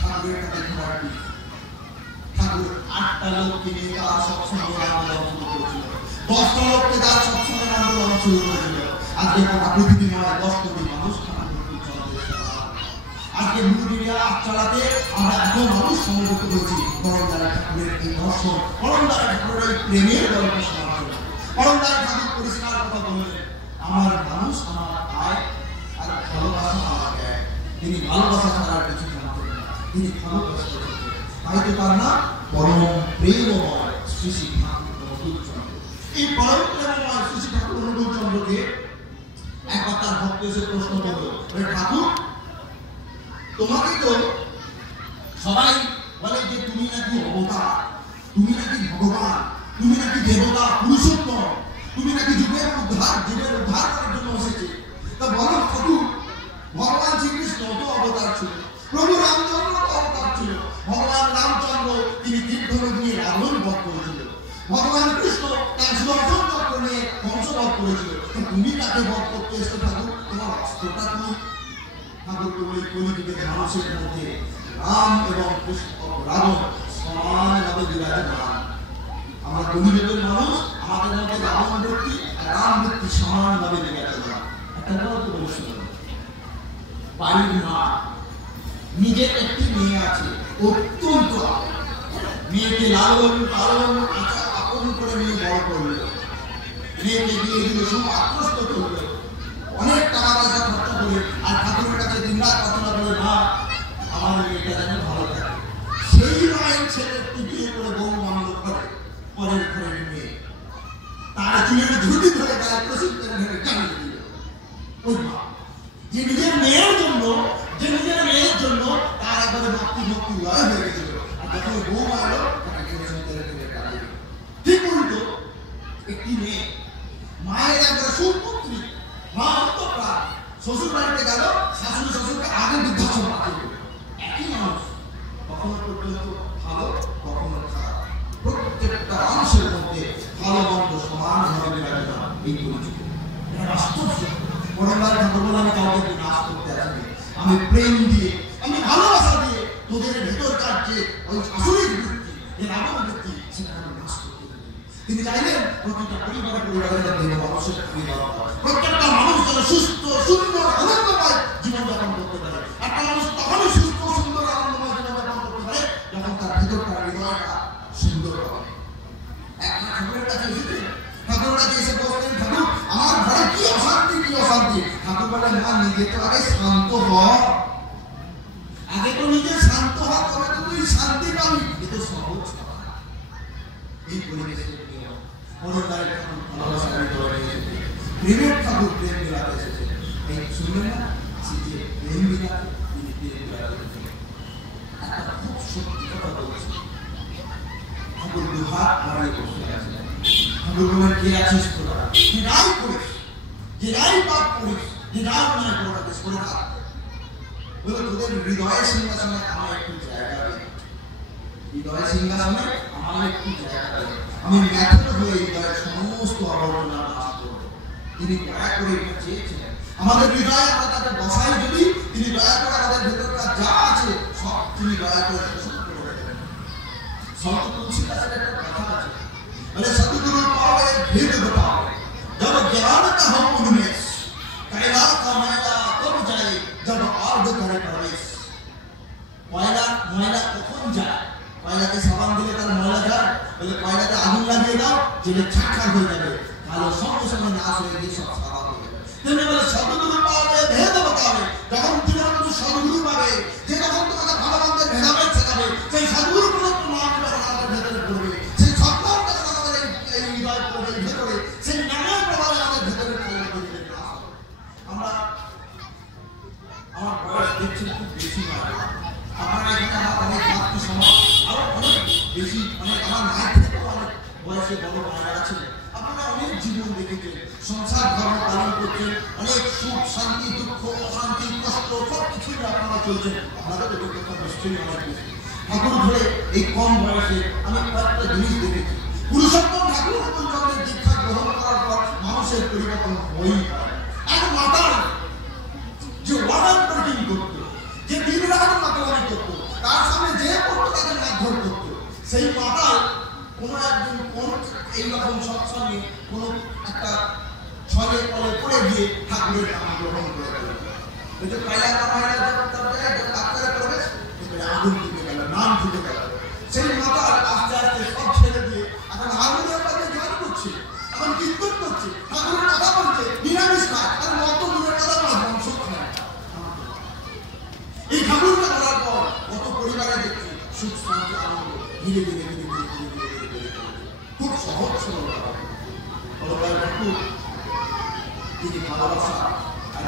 ঠাকুরের কাছে ঠাকুর 8টা লোককে নিয়ে তার সৎসঙ্গের আন্দোলন শুরু করেছিল, 10টা লোককে তার সৎসঙ্গের আন্দোলন শুরু করেছিল। আজকে গোটা পৃথিবী নয় 10 কোটি মানুষ আজকে মুরগিরা চালাতে আমরা এত মানুষ সমবেত হয়েছি পরমদার ঠাকুরের এই দর্শন, পরমদার ঠাকুরের এই প্রেমের গল্প শোনার জন্য। পরমদার ঠাকুর পরিষ্কার কথা বললেন, আমার মানুষ আমার আয় আর ভালোবাসা আমার দেয়। তিনি ভালোবাসা ছাড়ার কিছু জানতেন না, তিনি ভালোবাসা। তাই তো তার নাম পরম প্রেমময় শ্রী শ্রী ঠাকুর অনুকূলচন্দ্র। এই পরম প্রেমময় শ্রী শ্রী ঠাকুর অনুকূলচন্দ্রকে একবার তার ভক্ত এসে প্রশ্ন করল, ঠাকুর তোমাকে তো সবাই বলে যে তুমি নাকি অবতার, তুমি নাকি ভগবান, তুমি নাকি দেবতা, পুরুষোত্তম, তুমি নাকি জীবের উদ্ধার করার জন্য এসেছে। তা বলো ঠাকুর, ভগবান শ্রীকৃষ্ণ তো অবতার ছিল, প্রভু রামচন্দ্র তো অবতার ছিল, ভগবান রামচন্দ্র তিনি তীর্থলোক নিয়ে রাবণ বধ করেছিল, ভগবান কৃষ্ণ তার সুদর্শন চক্র নিয়ে বংশবধ করেছিল। তুমি তাকে বধ করতে এসে ঠাকুর, তোমার অস্ত্রটা তুমি ঠাকুর ওই কলিযুগের মানুষের মধ্যে রাম এবং কৃষ্ণ রাবণ সমানভাবে বিরাজমান। আমরা কলিযুগের মানুষ, আমাদের মধ্যে রাবণ ব্যক্তি রাম ব্যক্তি সমানভাবে বিরাজমান। একটা গল্প বলে শুনুন। বাড়ির মা নিজের একটি মেয়ে আছে, অত্যন্ত মেয়েকে লালন পালন আপন করে নিয়ে বড় করলো, মেয়েকে দিয়ে দিল, সব আত্মস্থ করলো, অনেক টাকা পয়সা খরচা করে, আর ঠাকুরের কাছে দিনরাত প্রার্থনা করে, মা আমার মেয়েটা যেন ভালো থাকে। সেই মায়ের ছেলে একটু বিয়ে করে বউ মান্য করে, পরের ঘরের মেয়ে তার চুলের ঝুঁটি ধরে গায়ে প্রশিক্ষণ ধরে চালিয়ে দিল। ওই মা যে নিজের মেয়ের জন্য তার একবারে ভক্তি লয় হয়ে গেছিল, আর যখন বউ মারলো তাকে ঠিক উল্টো একটি মেয়ে মায়ের একবারে সুপুত্রী, মা অন্তঃপ্রাণ, শ্বশুর বাড়িতে গেল, শাশুড়ি শ্বশুরকে আগে বৃদ্ধাশ্রম পাঠিয়ে দিল। একই মানুষ, কখনো পর্যন্ত ভালো কখনো খারাপ, প্রত্যেকটা মানুষের মধ্যে ভালো মন্দ সমানভাবে বিরাজমান। এই পরিচিত বাস্তব পরম্পরা ঠাকুর বলে, আমি কাউকে নাশ করতে আসিনি, আমি প্রেম দিয়ে, আমি ভালোবাসা দিয়ে তোদের ভেতরকার যে ওই আসরিক বৃত্তি, যে রাবণ বৃত্তি, সেটা আমি নাশ করতে দিই। তিনি চাইলেন প্রতিটা পরিবারের মধ্যে মানুষের প্রত্যেকটা মানুষ যেন সুস্থ সুন্দর আনন্দময় জীবনযাপন করতে পারে। একটা মানুষ তখনই সুস্থ সুন্দর আনন্দময় জীবনযাপন করতে পারে যখন তার ভেতরকার হৃদয়টা সুন্দর হবে। একটা ঠাকুরের কাছে এসেছে, ঠাকুরের কাছে এসে বললেন, ঠাকুর আমার ঘরে কি অশান্তি। ঠাকুর বলেন, মা নিজে তো আগে শান্ত হ, আগে তো নিজে শান্ত হ, তবে তো তুই শান্তি পাবি। এটা সহজ কথা। এই পরিবেশের নিয়ম পরদারের ঠাকুর ভালোবাসার ভিতরে এসেছে, প্রেমের ঠাকুর প্রেম বিলাতে এসেছে। এই শুনলেন না যে প্রেম বিলাতে তিনি প্রেম বিলাতে এসেছেন। একটা খুব সত্যি কথা বলছি, ঠাকুর দুহাত বাড়িয়ে বসে আছেন। ঠাকুর বলেন, কে আছিস তোরা, যে রাই করিস, যে রাই পাপ করিস, যে রাই অন্যায় করিস, করে থাক। বলে তোদের হৃদয়ের সিংহাসনে আমার একটু জায়গা দে, হৃদয়ের সিংহাসনে আমার একটু জায়গা দে, আমি ম্যাথর হয়ে হৃদয়ের সমস্ত আবর্জনা নাশ করব। তিনি দয়া করে এটা চেয়েছিলেন আমাদের হৃদয়ে আমরা তাকে বসাই, যদি তিনি দয়া করে আমাদের ভেতরকার যা আছে সব তিনি দয়া করে শোষণ করে দেবেন। সন্ত তুলসী দাসের একটা কথা আছে, বলে सतगुरु पावे भेद बताओ, जब ज्ञान का हो उन्मेष, कैला का मैला तब जाए जब आग करे प्रवेश। ময়লা কখন যায়? কয়লাকে সাবান দিলে তার ময়লা যায়? বলে কয়লাতে আগুন লাগিয়ে দাও, যেটা ছাড়খাড় হয়ে যাবে, কালো সঙ্গে সঙ্গে নাশ হয়ে গিয়ে সব সাবান হয়ে যাবে। তেমনি বলে সতগুরু পাবে ভেদ बतावे, যখন তুমি কিছু সদ্গুরু পাবে, যে যখন তোমাকে ভালো মন্দের ভেদাভেদ শেখাবে, সেই সদ্গুরু কোনো নাম যখন আমাদের ভেতরে পড়বে, সেই সৎনাম যখন আমাদের এই হৃদয় পড়বে ভেতরে, সেই নামের প্রভাবে আমাদের ভেতরে পরিবর্তন নাশ হবে। আমরা আমার বয়স দেখছেন খুব বেশি নয়, আপনারা এখানে আমার অনেক মাতৃ সমাজ আরো অনেক বেশি, অনেক আমার মায়ের থেকেও অনেক বয়সে বড় মায়েরা আছেন। আপনারা অনেক জীবন দেখেছেন, সংসার ধর্ম পালন করছেন, অনেক সুখ শান্তি দুঃখ অশান্তি কষ্ট সব কিছুই আপনারা চলছেন। আপনাদের অভিজ্ঞতা নিশ্চয়ই অনেক বেশি। ঠাকুর ধরে এই কম বয়সে আমি কয়েকটা জিনিস দেখেছি। পুরুষোত্তম ঠাকুর চন্দ্রের দীক্ষা গ্রহণ করার পর মানুষের পরিবর্তন হয়েই পারে। এক মাতাল যে ওয়াদান প্রোটিন করত, যে দিন রাত মাতালামি করত, তার সামনে যে পড়তো তাকে মারধর করত, সেই মাতাল কোনো একদিন কোন এইরকম সৎসঙ্গে কোনো একটা ছলে কলে পড়ে গিয়ে ঠাকুরের নাম গ্রহণ করে গেল। ওই যে কয়লা ডাক্তারের প্রবেশ আগুন ঢুকে গেল, নাম ঢুকে গেল। সেই মাতাল আস্তে আস্তে সব ছেড়ে দিয়ে এখন আগুনের কাছে গান করছে, এখন কীর্তন করছে, ঠাকুরের কথা বলছে, নিরামিষ খায়, আর মত দূরের কথা নয়, বংশ খায়। এই ঠাকুরটা করার পর কত পরিবারে দেখছি সুখ শান্তি আনন্দ ধীরে ধীরে ধীরে ধীরে ধীরে ধীরে ধীরে খুব সহজ সরল ঠাকুর তিনি ভালোবাসা আর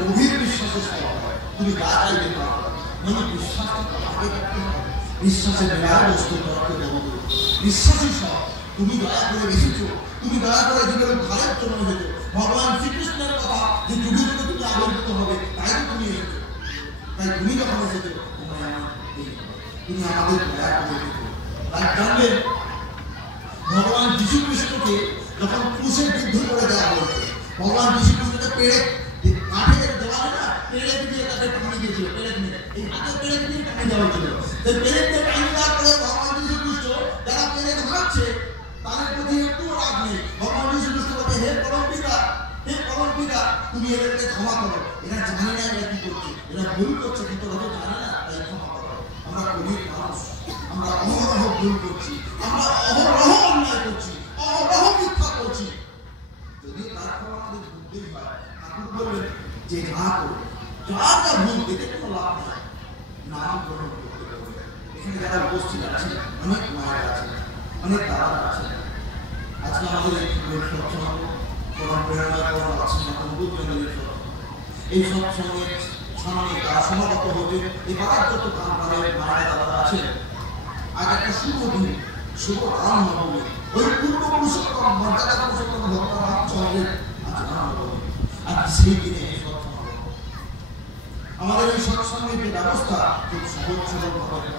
গভীর বিশ্বাসের স্বভাব হয়। তুমি যা চাইবে তা করো। মানে বিশ্বাস আগে রাখতে হবে। বিশ্বাসের বেলায় বস্তু তর্ক দেবো। বিশ্বাসী সব। তুমি দয়া করে এসেছো, তুমি দয়া করে জীবনে ভালোর জন্য এসেছো। ভগবান শ্রীকৃষ্ণের কথা যে যুগে যুগে তুমি আবির্ভূত হবে, তাই তো তুমি এসেছো। তাই তুমি যখন এসেছো, তুমি আমাদের দয়া করে এসেছো। তাই জানবেন ভগবান যীশু খ্রিস্টকে যখন ক্রুশে বিদ্ধ করে দেওয়া হয়েছে, ভগবান যীশু খ্রিস্টকে পেড়ে কাঠের দেওয়ালে না পেড়ে দিয়ে তাকে টাঙিয়ে দিয়েছিল। পেড়ে দিয়ে এই হাতে পেড়ে দিয়ে টাঙিয়ে দেওয়া হয়েছিল। সেই পেড়ে দিয়ে টাঙিয়ে দেওয়ার পরে ভগবান যীশু খ্রিস্ট যারা পেড়ে ভাঙছে তাদের প্রতি একটু রাগ নেই। ভগবান যীশু খ্রিস্ট বলতে, হে পরম পিতা, তুমি এদেরকে ক্ষমা করো। এরা জানে না এরা কি করছে, এরা ভুল করছে, কিন্তু ওরা জানে না, তাই ক্ষমা করো। আমরা গরিব মানুষ, আমরা অহরহ ভুল করছি, আমরা অহরহ অন্যায় করছি, অহরহ মিথ্যা করছি। যদিও তার ক্ষমা আমাদের বুদ্ধি হয়, ঠাকুর বলবেন যে যা করো, যা ভুল এতে কোনো লাভ নাই, নাম গ্রহণ করতে হবে। এখানে যারা উপস্থিত আছে, অনেক মায়ের আছে, অনেক দাদা আছে। আজকে আমাদের এই সৎসঙ্গ পরম প্রেরণা করা আছে, এই সৎসঙ্গের সামনে তারা সমাগত হবে। এই বাবার যত গান গানের মায়েরা দাদা আছে, আজ একটা শুভ দিন, শুভ রাম নবমী, ওই পূর্ব পুরুষোত্তম মর্যাদা পুরুষোত্তম ভগবান রামচন্দ্রের আজ রাম নবমী। আজ সেই দিনে এই সৎসঙ্গ, আমাদের এই সৎসঙ্গের যে ব্যবস্থা খুব সহজ সরল ভাবে,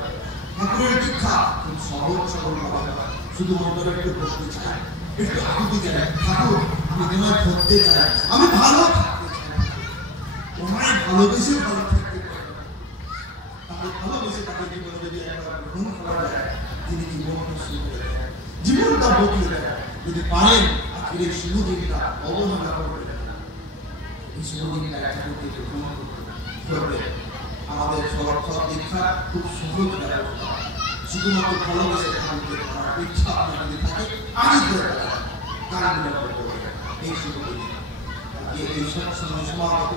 ঠাকুরের দীক্ষা খুব সহজ সরল ভাবে, শুধু মন্দিরে একটু বসতে চাই, একটু আকুতি চাই, ঠাকুর আমি তোমায় ধরতে চাই, আমি ভালো থাকতে চাই, তোমায় ভালোবেসে ভালো থাকতে চাই। তাকে ভালোবেসে তাকে জীবনে যদি একবার গ্রহণ করা যায়, তিনি জীবনটা শুরু করে দেয়, জীবনটা বদলে দেয়। যদি পারেন আজকের এই শুভ দিনটা অবহেলা করবে, এই শুভ দিনটা ঠাকুরকে গ্রহণ করবে। আমাদের সব দীক্ষা খুব সহজ ব্যবস্থা, শুধুমাত্র ভালোবেসে ঠাকুরকে করার ইচ্ছা আপনার যদি থাকে, আগে ধরে এই শুভ দিন এই সৎসঙ্গে সমাগত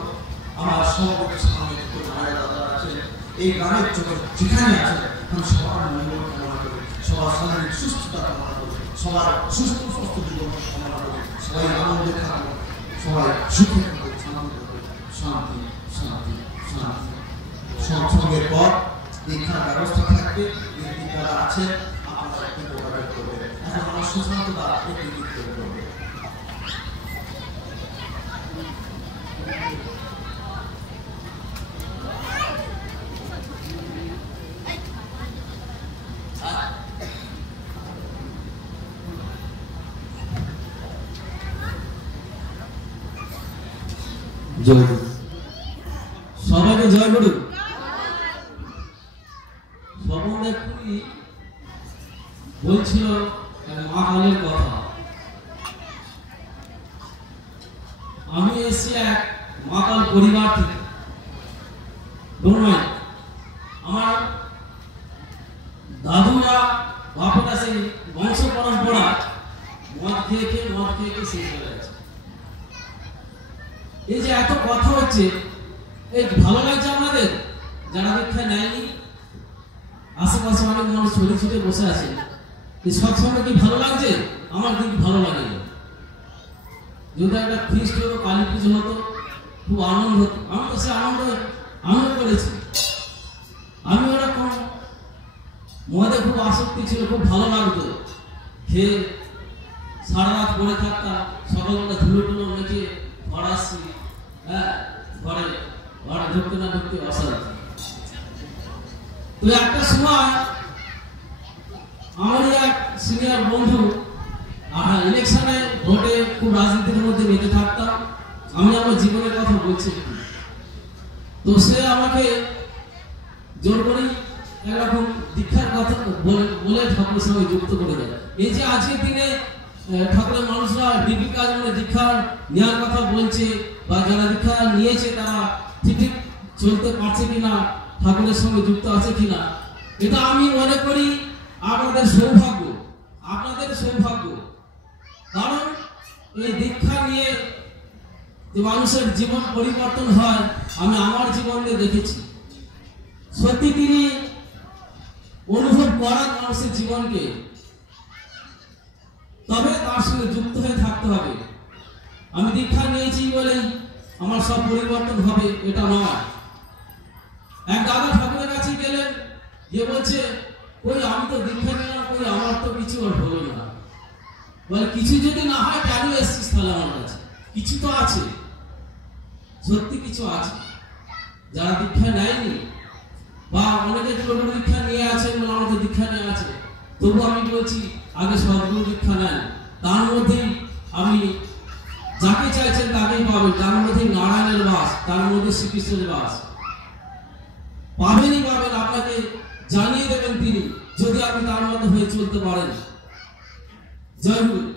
আমার সভাপতি সামনে মায়েরা দাদা আছেন, এই গ্রামের চোখে যেখানে আছে, আমি সবার মঙ্গল কামনা করি, সবার শারীরিক সুস্থতা কামনা করি, সবার সুস্থ সুস্থ জীবন কামনা করি, সবাই আনন্দে থাকুন, সবাই সুখে থাকুন, শান্তি থাকুন, শান্তি শান্তি শান্তি। সৎসঙ্গের পর দীক্ষার ব্যবস্থা থাকবে, যারা আছে আপনারা একটু যোগাযোগ করবেন। এখন আমার সুশান্ত দা একটি গীত করবে। জয় গুরু, সবাইকে জয় গুরু। স্বপন দেখুই বলছিল মা কালের কথা। আমি এসেছি এক মা কাল পরিবার থেকে। আমার দাদুরা বাপেরা সেই বংশ পরম্পরা মদ খেয়ে খেয়ে শেষ হয়ে গেছে। এই যে এত কথা হচ্ছে, এই ভালো লাগছে আপনাদের যারা দীক্ষা নেয়নি? আশেপাশে অনেক মানুষ ছড়ে ছুটে বসে আছে, এই সৎসঙ্গে কি ভালো লাগছে? আমার কিন্তু ভালো লাগে। যদি একটা খ্রিস্ট হতো, কালী পুজো হতো, খুব আনন্দ হতো। আমি তো সে আনন্দ করেছি। আমি ওরকম মদে খুব আসক্তি ছিল, খুব ভালো লাগতো। খেয়ে সারা রাত পড়ে থাকতাম, সকালবেলা ধুলো মেখে ঘর আসছি, হ্যাঁ, ঘরে ঢুকতে না ঢুকতে অসাধ্য। তো একটা সময় আমার এক সিনিয়র বন্ধু, আমরা ইলেকশনে ভোটে খুব রাজনীতির মধ্যে মেতে থাকতাম, আমি আমার জীবনের কথা বলছি। তো সে আমাকে জোর করে একরকম দীক্ষার কথা বলে ঠাকুরের সঙ্গে যুক্ত করে দেয়। এই যে আজকের দিনে ঠাকুরের মানুষরা ডিপির কাজ মানে দীক্ষা নেওয়ার কথা বলছে, বা যারা দীক্ষা নিয়েছে তারা ঠিক চলতে পারছে কিনা, ঠাকুরের সঙ্গে যুক্ত আছে কিনা, এটা আমি মনে করি আপনাদের সৌভাগ্য। কারণ এই দীক্ষা নিয়ে যে মানুষের জীবন পরিবর্তন হয়, আমি আমার জীবনে দেখেছি। সত্যি তিনি অনুভব করার মানুষের জীবনকে, তবে তার সঙ্গে যুক্ত হয়ে থাকতে হবে। আমি দীক্ষা নিয়েছি বলেই আমার সব পরিবর্তন হবে এটা নয়। এক দাদা ঠাকুরের কাছে গেলেন, যে বলছে কই আমি তো দীক্ষা নিলাম, কই আমার তো কিছু আর হলো না। বলে কিছু যদি না হয় কেন এসছিস তাহলে আমার কাছে? কিছু তো আছে, সত্যি কিছু আছে। যারা দীক্ষা নেয়নি বা অনেকে ছোট দীক্ষা নিয়ে আছেন, আমাদের দীক্ষা নিয়ে আছে, তবু আমি বলছি আগে সদ্গুরু দীক্ষা নেন। তার মধ্যেই আমি যাকে চাইছেন তাকেই পাবেন। তার মধ্যে নারায়ণের বাস, তার মধ্যে শ্রীকৃষ্ণের বাস পাবেনই পাবেন। আপনাকে জানিয়ে দেবেন তিনি, যদি আপনি তার মধ্যে হয়ে চলতে পারেন। জয় গুরু।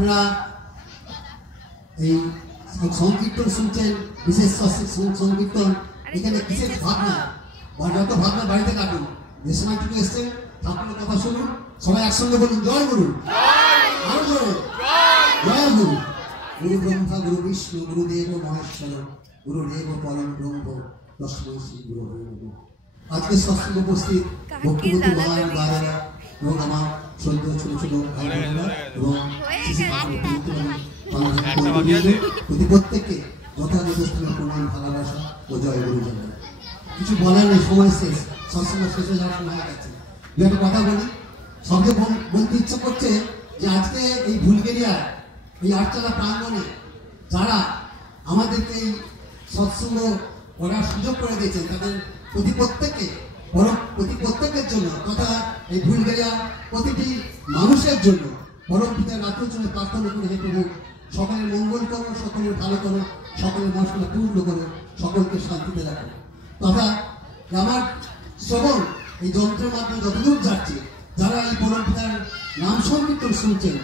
আপনারা এই সংকীর্তন শুনছেন, বিশেষ সংকীর্তন, এখানে বিশেষ ভাবনা বা যত ভাবনা বাড়িতে কাটুন, যে সময়টুকু এসছেন ঠাকুরের কথা শুনুন, সবাই একসঙ্গে বলুন জয় গুরু, আরো জয় জয় গুরু। গুরু ব্রহ্মা গুরু বিষ্ণু গুরুদেব মহেশ্বর গুরুদেব পরম ব্রহ্ম তস্মৈ শ্রী গুরুবে নমঃ। আজকে সৎসঙ্গ উপস্থিত ভক্তিমতী মহান দাদারা এবং আমার সদ্য ছোট ছোট ভাই বোনেরা এবং প্রতি প্রত্যেককে যথাযথ স্থানে প্রণাম, ভালোবাসা ও জয় গুরু জানাই। কিছু বলার নেই, সময় শেষ, সৎসঙ্গ শেষ হয়ে যাওয়ার সময় গেছে। দু একটা কথা বলি, সবচেয়ে বলতে ইচ্ছা করছে যে আজকে এই বুলগেরিয়া এই আটচালা প্রাঙ্গণে যারা আমাদেরকে এই সৎসঙ্গ করার সুযোগ করে দিয়েছেন তাদের প্রতি প্রত্যেকের জন্য তথা এই বুলগেরিয়া প্রতিটি মানুষের জন্য পরম পিতার রাতুল জন্য প্রার্থনা করে, হে প্রভু সকলের মঙ্গল করো, সকলের ভালো করো, সকলের মশলা পূর্ণ করো, সকলকে শান্তিতে রাখো। তথা আমার শ্রবণ এই যন্ত্রের মাধ্যমে যতদূর যাচ্ছে, যারা এই পরম পিতার নাম সংকীর্তন শুনছেন,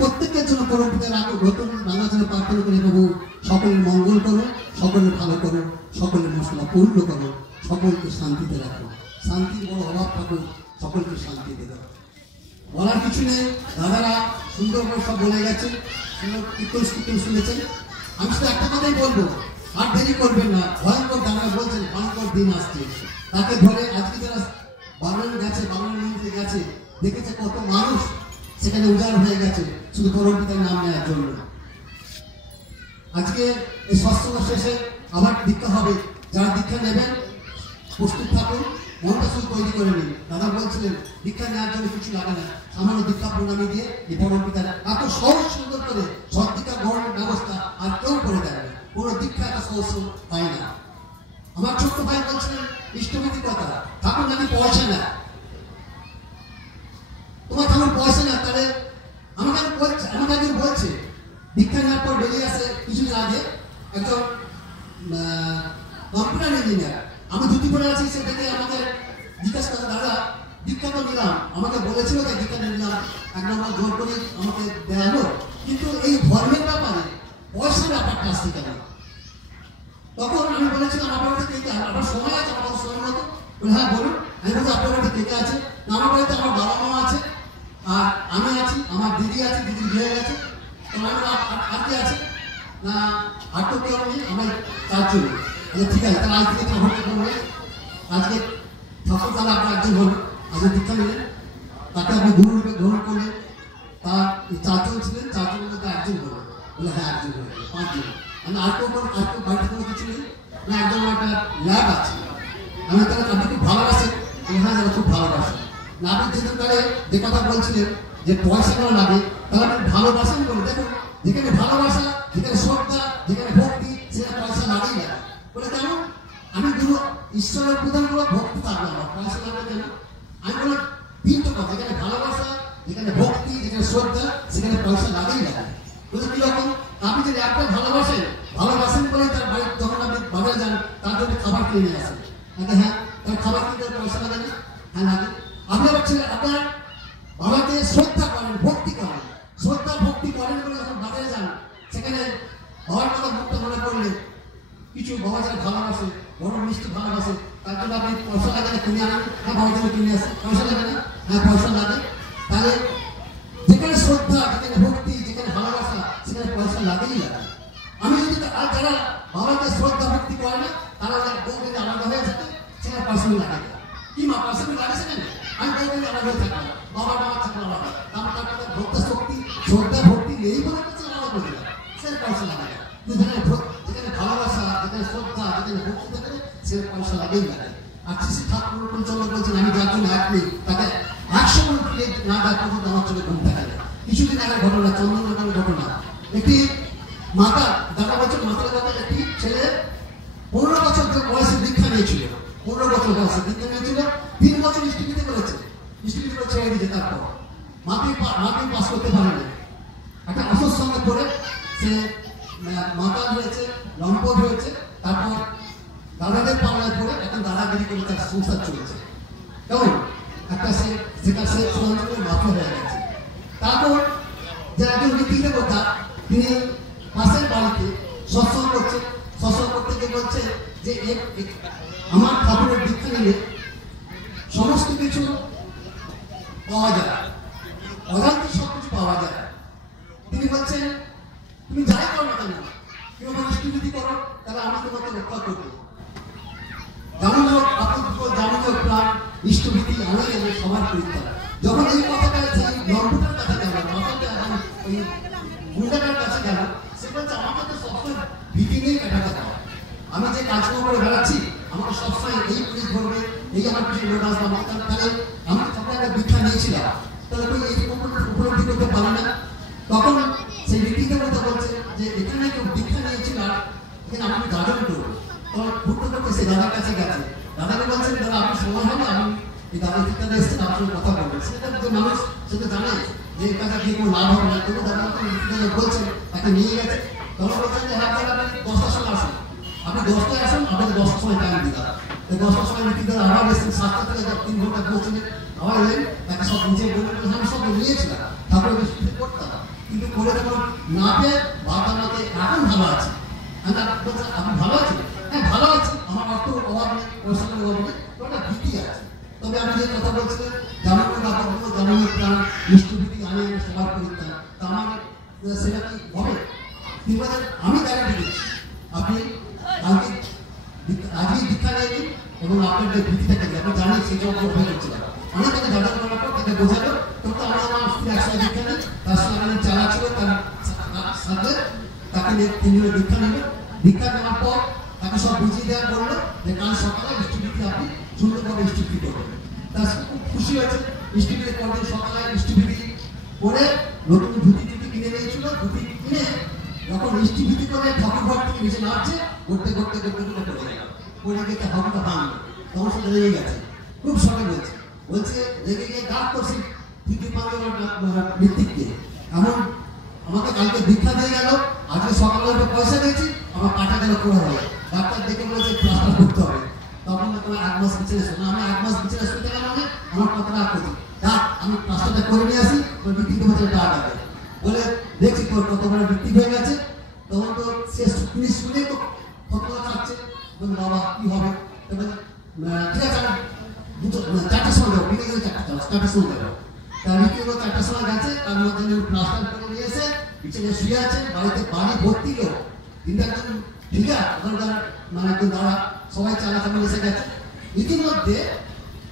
প্রত্যেকের জন্য পরম পিতার নতুন নানা জন্য প্রার্থনা করে, প্রভু সকলের মঙ্গল করো, সকলের ভালো করো, সকলের মশলা পূর্ণ করো, সকলকে শান্তিতে রাখো। শান্তির বড় অভাব থাকুক, সকলকে শান্তিতে দাও। বলার কিছু নেই, দাদারা সুন্দর করে সব বলে গেছেন, সুন্দর কীর্তন শুনেছেন। আমি শুধু একটা কথাই বলবো, আর দেরি করবেন না। ভয়ঙ্কর দাদারা বলছেন ভয়ঙ্কর দিন আসছে, তাকে ধরে আজকে যারা বারণ গেছে, বারণ মন্দিরে গেছে, দেখেছে কত মানুষ সেখানে উজাড় হয়ে গেছে শুধু পরম পিতার নাম নেওয়ার জন্য। আজকে এই সৎসঙ্গ শেষে আবার দীক্ষা হবে, যারা দীক্ষা নেবেন প্রস্তুত থাকুন, মনটা শুধু তৈরি করে নিন। দাদা বলছিলেন দীক্ষা নেওয়ার জন্য কিছু লাগে না, সামান্য দীক্ষা প্রণামী দিয়ে এই পরম পিতার এত সহজ সুন্দর করে সব দীক্ষা গ্রহণের ব্যবস্থা আর কেউ করে দেয় না, কোনো দীক্ষা এত সহজ পায় না। আমার ছোট্ট ভাই বলছিলেন ইষ্টবিধি কথা, ঠাকুর নাকি পয়সা না, তোমার ঠাকুর পয়সা না, তাহলে আমাকে একজন বলছে দীক্ষা নেওয়ার পর বেরিয়ে আসে কিছুদিন আগে একজন কম্পিউটার ইঞ্জিনিয়ার, আমি ধুতি পরে আছি, সে থেকে আমাকে জিজ্ঞাসা করে, দাদা দীক্ষা তো নিলাম, আমাকে বলেছিল যে দীক্ষা নিলাম, এক নম্বর জোর করে আমাকে দেওয়ালো, কিন্তু এই ধর্মের ব্যাপারে পয়সার ব্যাপারটা আসছে কেন? তখন আমি বলেছিলাম আমার বাড়িতে কে আছে, আপনার সময় আছে, আমার সময় মতো বলে হ্যাঁ বলুন। আমি বলছি আপনার বাড়িতে কে আছে? না আমার বাড়িতে আমার বাবা মা আছে, আর আমি আছি, আমার দিদি আছে, দিদি বিয়ে হয়ে গেছে, তোমার আর কে আছে? না আর তো কেউ নেই, আমরা চারজন। ঠিক আছে, তাহলে আজ থেকে ঠাকুরকে বলবেন, আজকে ঠাকুর তাহলে আপনার একজন হল, আজকে দীক্ষা নিলেন, তাকে আপনি গুরু রূপে গ্রহণ করলেন, তার চারজন ছিলেন, চারজনের মধ্যে একজন হল, বলে হ্যাঁ একজন হল, পাঁচজন। আমি আর কেউ বাড়িতে কোনো কিছু নেই না, একদম একটা ল্যাব আছে। আমি তাহলে আপনি খুব ভালোবাসেন? হ্যাঁ যারা খুব ভালোবাসেন না, আপনি যেদিন তাহলে যে কথা বলছিলেন যে পয়সা কেন লাগে, তাহলে আপনি ভালোবাসেন বলে দেখুন, যেখানে ভালোবাসা, যেখানে শ্রদ্ধা, যেখানে ভক্তি, সেখানে পয়সা লাগেই লাগে। বলে কেন? আমি গুরু ঈশ্বরের প্রধান করে ভক্তি থাকবে, আমার পয়সা লাগবে কেন? আমি বললাম তিনটে কথা, যেখানে ভালোবাসা, যেখানে ভক্তি, যেখানে শ্রদ্ধা, সেখানে পয়সা লাগেই লাগে। বলছে কিরকম? আপনি যদি একটা ভালোবাসেন বলে তার বাড়ি যখন আপনি বাজারে যান তার জন্য খাবার কিনে নিয়ে আসেন, হ্যাঁ তার খাবার কিনতে পয়সা লাগে না? হ্যাঁ লাগে। আপনার ছেলে আপনার বাবাকে শ্রদ্ধা করেন, ভক্তি করেন, শ্রদ্ধা ভক্তি করেন বলে যখন বাজারে যান, সেখানে বাবার কথা মুক্ত মনে করলে কিছু বাবা যারা ভালোবাসে, বড় মিষ্টি ভালোবাসে, তার জন্য আপনি পয়সা লাগে না কিনে আনেন, হ্যাঁ বাবার জন্য কিনে আসেন, পয়সা লাগে না? হ্যাঁ পয়সা লাগে। তাহলে যেখানে শ্রদ্ধা, যেখানে ভক্তি, যেখানে ভালোবাসা, সেখানে পয়সা লাগেই লাগে। আমি যদি আর যারা বাবাকে শ্রদ্ধা ভক্তি করে না, তারা বউ যদি আলাদা হয়ে থাকে, সেখানে পয়সা লাগে। কি মা পয়সা লাগে সেখানে? আমি বউ যদি আলাদা হয়ে থাকবো, বাবা থাকবো আলাদা, তার কাছে ভক্ত শক্তি, শ্রদ্ধা ভক্তি নেই বলে কাছে আলাদা করে দিলাম, সেখানে পয়সা লাগে। কিন্তু যেখানে ভালোবাসা, যেখানে শ্রদ্ধা, যেখানে ভক্তি থাকে, সেখানে পয়সা লাগেই লাগে। আর শ্রী ঠাকুর চন্দ্র বলছেন আমি যার জন্য এক নেই, তাকে 100 প্লেট না দেওয়া পর্যন্ত আমার চোখে ঘুম থাকে না। কিছুদিন আগের ঘটনা, চন্দ্রনগরের ঘটনা, একটি মাতা, দেখা বছর মাতার কথা, একটি ছেলে 15 বছর বয়সে দীক্ষা নিয়েছিল, 15 বছর বয়সে দীক্ষা নিয়েছিল, 3 বছর ইষ্টবিধি করেছে, ইষ্টবিধি করে ছেড়ে দিয়েছে। তারপর মাকে পাস করতে পারেনি, একটা অসুস্থ সঙ্গে পড়ে সে মাতা হয়েছে, লম্পট হয়েছে, তারপর দাদাদের পাল্লায় পড়ে এখন দাদাগিরি করে তার সংসার চলেছে। কেমন একটা সেটা সে মাথা হয়ে গেছে। তারপর যে একজন নীতিতে তিনি পাশের বাড়িতে সৎসঙ্গ করছে, সৎসঙ্গ করতে গিয়ে বলছে যে আমার ঠাকুরের দীক্ষা নিলে সমস্ত কিছু পাওয়া যায়, অজান্তে সব কিছু পাওয়া যায়। তিনি বলছেন তুমি যাই করো না কেন, কেউ আমার ইষ্টবিধি করো, তাহলে আমি তোমাকে রক্ষা করবো। জানো জানো প্রাণ ইষ্টবিধি আমি সবার পরিত্রাণ। যখন এই কথাটা সেই লম্বটার কাছে গেল, মাথাটা এখন ওই গুন্ডাটার কাছে গেল, সে বলছে আমাকে তো সবসময় ভীতি নিয়ে কাটাতে হয়, আমি যে কাজকর্ম করে বেড়াচ্ছি আমাকে সবসময় এই পুলিশ ধরবে, এই আমার কিছু লোক আসবে, তাহলে আমি তখন একটা দীক্ষা নিয়েছিলাম, তাহলে ওই এই উপলব্ধি করতে পারি না। তখন সেই ব্যক্তিকে কথা বলছে যে এখানে কেউ দীক্ষা নিয়েছিল, এখানে আমি যাজন করবো। তখন ঘুরতে করতে সে দাদার কাছে গেছে, দাদাকে বলছেন দাদা আপনি সময় হবে, আমি এই দাদা দীক্ষাতে এসেছেন আপনার সঙ্গে কথা বলবেন। সেটা যে মানুষ সেটা জানে যে এই কাজে গিয়ে কোনো লাভ হবে না, তবু দাদা বলছেন তাকে নিয়ে গেছে। তখন বলছেন যে হ্যাঁ তাহলে আপনি 10টার সময় আসুন, আপনি 10টায় আসুন, আপনাকে 10টার সময় টাইম দিলাম। 10টার সময় ব্যক্তি দাদা আবার এসেছেন, 7টা থেকে 3 ঘন্টা বসছিলেন, আবার এলেন, তাকে সব নিচে বললেন আমি সব নিয়েছিলাম ঠাকুরের বিষ্ণু করতাম, কিন্তু করে যখন না পেয়ে বাদ আমাকে এখন ভালো আছে। আমি বলছি আপনি ভালো আছেন? হ্যাঁ ভালো আছি, আমার অর্থ অভাব নেই, পয়সার অভাব নেই, ওটা ভীতি আছে। তবে আমি যে কথা বলছিলেন জামানো ব্যাপারগুলো, জামানো প্রাণ ইষ্টভীতি আনে সবার পরিত্রাণ, তা আমার সেটা কি হবে? তিনি বলেন আমি গ্যারান্টি দিচ্ছি আপনি আজকে দীক্ষা নিয়ে নিন এবং আপনার যে ভীতি থেকে আপনি জানেন সেই জন্য অভ্যাস করছিলাম। আমি তাকে জানার করার পর তাকে বোঝালো, তখন তো আমার একসাথে দীক্ষা নেই, তার সঙ্গে আমি চালা ছিল, তার সাথে তাকে নিয়ে 3 জনের দীক্ষা নিল। দীক্ষা নেওয়ার পর তাকে সব বুঝিয়ে দেওয়া বললো যে কাল সকালে ইষ্টভীতি আপনি সুন্দরভাবে ইষ্টভীতি করবেন। তার খুব খুশি হয়েছে, ইষ্টভীতি করবেন, সকালে ইষ্টভীতি করে নতুন ধুতি কিনে নিয়েছিল, ধুতি কিনে যখন ইষ্টভীতি করে ঠাকুর ঘর থেকে নিচে নামছে, ঘুরতে ঘুরতে ঘুরতে ঘুরতে পড়ে গেল, পড়ে গিয়ে তার হাতটা ভাঙলো, তখন সে লেগে গেছে, খুব সরে বলছে, বলছে লেগে গিয়ে গাছ করছি ঠিকই পাবে মৃত্যুকে, এমন আমাকে কালকে দীক্ষা দিয়ে গেল, আজকে সকালে পয়সা দিয়েছি, আমার কাটা গেল করে হবে, ডাক্তার দেখে বলেছে প্লাস্টার করতে হবে। তখন তোমার 1 মাস পিছনে শোনো, আমি 1 মাস পিছনে শুনতে গেলাম মানে আমার কত রাগ করছি, ডাক আমি প্লাস্টারটা করে নিয়ে আসি, তোর বিক্রিতে বছর টাকা দেবে বলে দেখছি তোর কত বড় বিক্রি হয়ে গেছে। তখন তো সে তিনি শুনে তো কত খাচ্ছে, বলুন বাবা কি হবে, ঠিক আছে আমি 4টার সময় যাবো, বিকেলে 4টার সময় যাবো। তার বিকেলে 4টার সময় গেছে, তার মধ্যে প্লাস্টার করে নিয়ে এসে পিছনে শুয়ে আছে, বাড়িতে বাড়ি ভর্তি লোক, কিন্তু একজন ঠিক আছে ওখানকার মানে একজন দাদা সবাই চালাচালি এসে গেছে। ইতিমধ্যে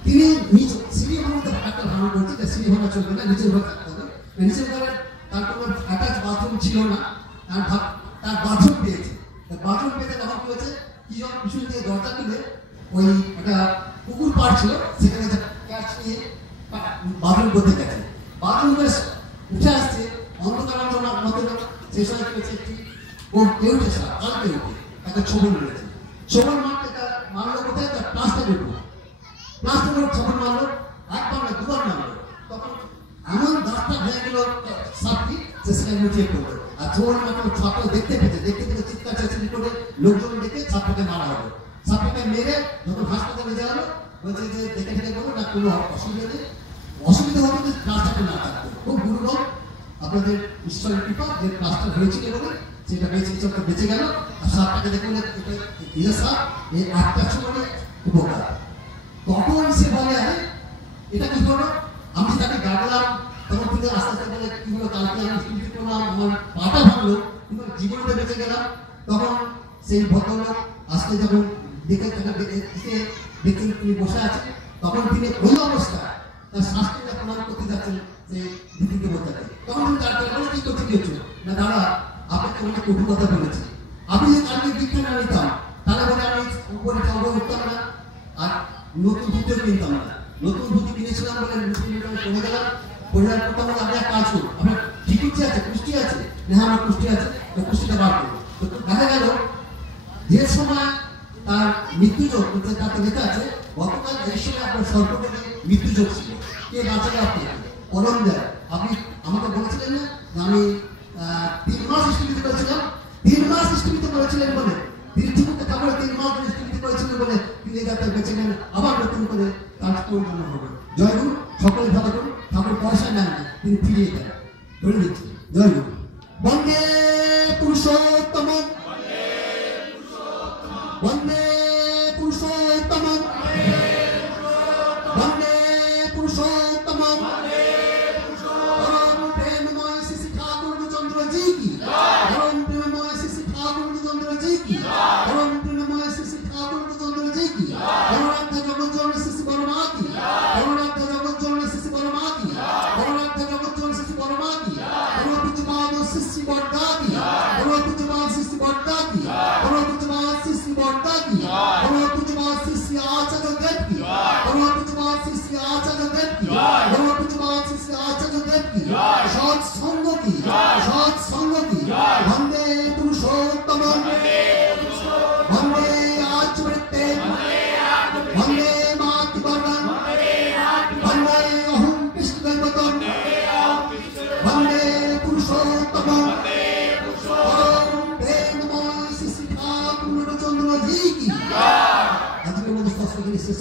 তিনি নিচে সিঁড়ি ভাঙতে একটা ভাঙা করছে, সিঁড়ি ভাঙা চলবে না, নিচের ঘরে থাকতে হবে, নিচের ঘরে তার কোনো অ্যাটাচ বাথরুম ছিল না, তার বাথরুম পেয়েছে, বাথরুম পেতে তখন কি হয়েছে কি যখন পিছন দিয়ে দরজা খুলে ওই একটা পুকুর পাড় ছিল, সেখানে ক্যাচ নিয়ে বাথরুম করতে গেছে, বাথরুম করে উঠে আসছে অন্ধকার মতো, সেই সময় কি হয়েছে একটি ও কেউ উঠে কালকে উঠে তাকে ছবি মেরেছে, ছবি মারতে তার মারলো কোথায়, তার প্লাস্টারের উপর, প্লাস্টারের ছবি মারলো, একবার না দুবার মারলো, তখন এমন দাঁতটা ভেঙে গেল সাপটি, সে সেখানে লুটিয়ে পড়লো, আর ছবি মাত্র ছাত্র দেখতে পেতে চিৎকার চেঁচামেচি করে লোকজন ডেকে ছাত্রকে মারা হলো। ছাত্রকে মেরে যখন হাসপাতালে যাওয়া হলো, বলছে যে দেখে বলো না কোনো অসুবিধা নেই, অসুবিধা হবে যে প্লাস্টারটা না থাকতো, খুব গুরুতর আপনাদের ঈশ্বরের কৃপা যে প্লাস্টার হয়েছিল বলে সেটা বেঁচে গেল। আর সাপটাকে দেখুন এটা সাপ, এই 8টার সময় উপকার। তখন সে বলে আরে এটা কি হলো, আমি তাকে ডাকলাম, তখন তিনি আস্তে আস্তে বলে কি হলো, কালকে আমি স্কুল করলাম, আমার পাটা ভাঙলো, কিন্তু জীবনটা বেঁচে গেলাম। তখন সেই ভদ্রলোক আসতে যখন দেখে দেখে তিনি বসে আছে, তখন তিনি ওই অবস্থায় তার শাস্তিটা প্রমাণ করতে যাচ্ছেন যে দিদিকে বোঝাতে, তখন তিনি তার বলে কি করতে গিয়েছিল না দাদা আপনাকে অনেক কটু কথা বলেছি, আপনি যে কালকে দীক্ষা না নিতাম তাহলে বলে আমি উপরে খাওয়া উঠতাম না, আর নতুন ধুতিও কিনতাম না, নতুন ধুতি কিনেছিলাম বলে পড়ে গেলাম, পড়ে যাওয়ার পর তখন আপনি এক কাজ করুন, আপনার ঠিকুচি আছে, কুষ্টি আছে, হ্যাঁ আমার কুষ্টি আছে, তো কুষ্টিটা বার করুন। দেখা গেল যে সময় তার মৃত্যুযোগ তাতে লেখা আছে গতকাল এই সময় আপনার সর্বপ্রথমে মৃত্যুযোগ ছিল, কে বাঁচালে আপনি কলম দেয়, আপনি আমাকে বলেছিলেন না যে আমি 3 মাস স্থগিত করেছিলাম, 3 মাস স্থগিত করেছিলেন বলে তিনি ঠিকমতো কাপড়ে 3 মাস স্থগিত করেছিলেন বলে তিনি যাতে বেঁচে গেলেন, আবার নতুন করে কাজ পরিচালনা হবে। জয় গুরু, সকলে ভালো করুন, ঠাকুর পয়সা নেন না, তিনি ফিরিয়ে দেন, ধরে দিচ্ছি। জয় গুরু, বন্দে পুরুষোত্তমম বন্দে পুরুষোত্তমম বন্দে পুরুষোত্তমম परम प्रेममय श्री ठाकुर चंद्र जी की परम प्रेममय श्री ठाकुर चंद्र जी की परम प्रेममय श्री ठाकुर चंद्र जी की करुणाध्य जगज्जननी श्री बरमा की करुणाध्य जगज्जननी श्री बरमा की करुणाध्य जगज्जननी श्री बरमा की करुणापितुपाद श्री बड्डा की करुणापितुपाद श्री बड्डा की करुणापितुपाद श्री बड्डा की करुणापितुपाद श्री आचार्य देव की करुणापितुपाद श्री आचार्य देव की करुणापितुपाद श्री आचार्य देव की सत्संग की वंदे पुरुषोत्तमम वंदे आचमृते वंदे मातृवर्णं वंदे अहं कृष्णदैवतं वंदे पुरुषोत्तमम परम प्रेममय श्री ठाकुर चंद्र जी की। आज के मध्य शास्त्र के शेष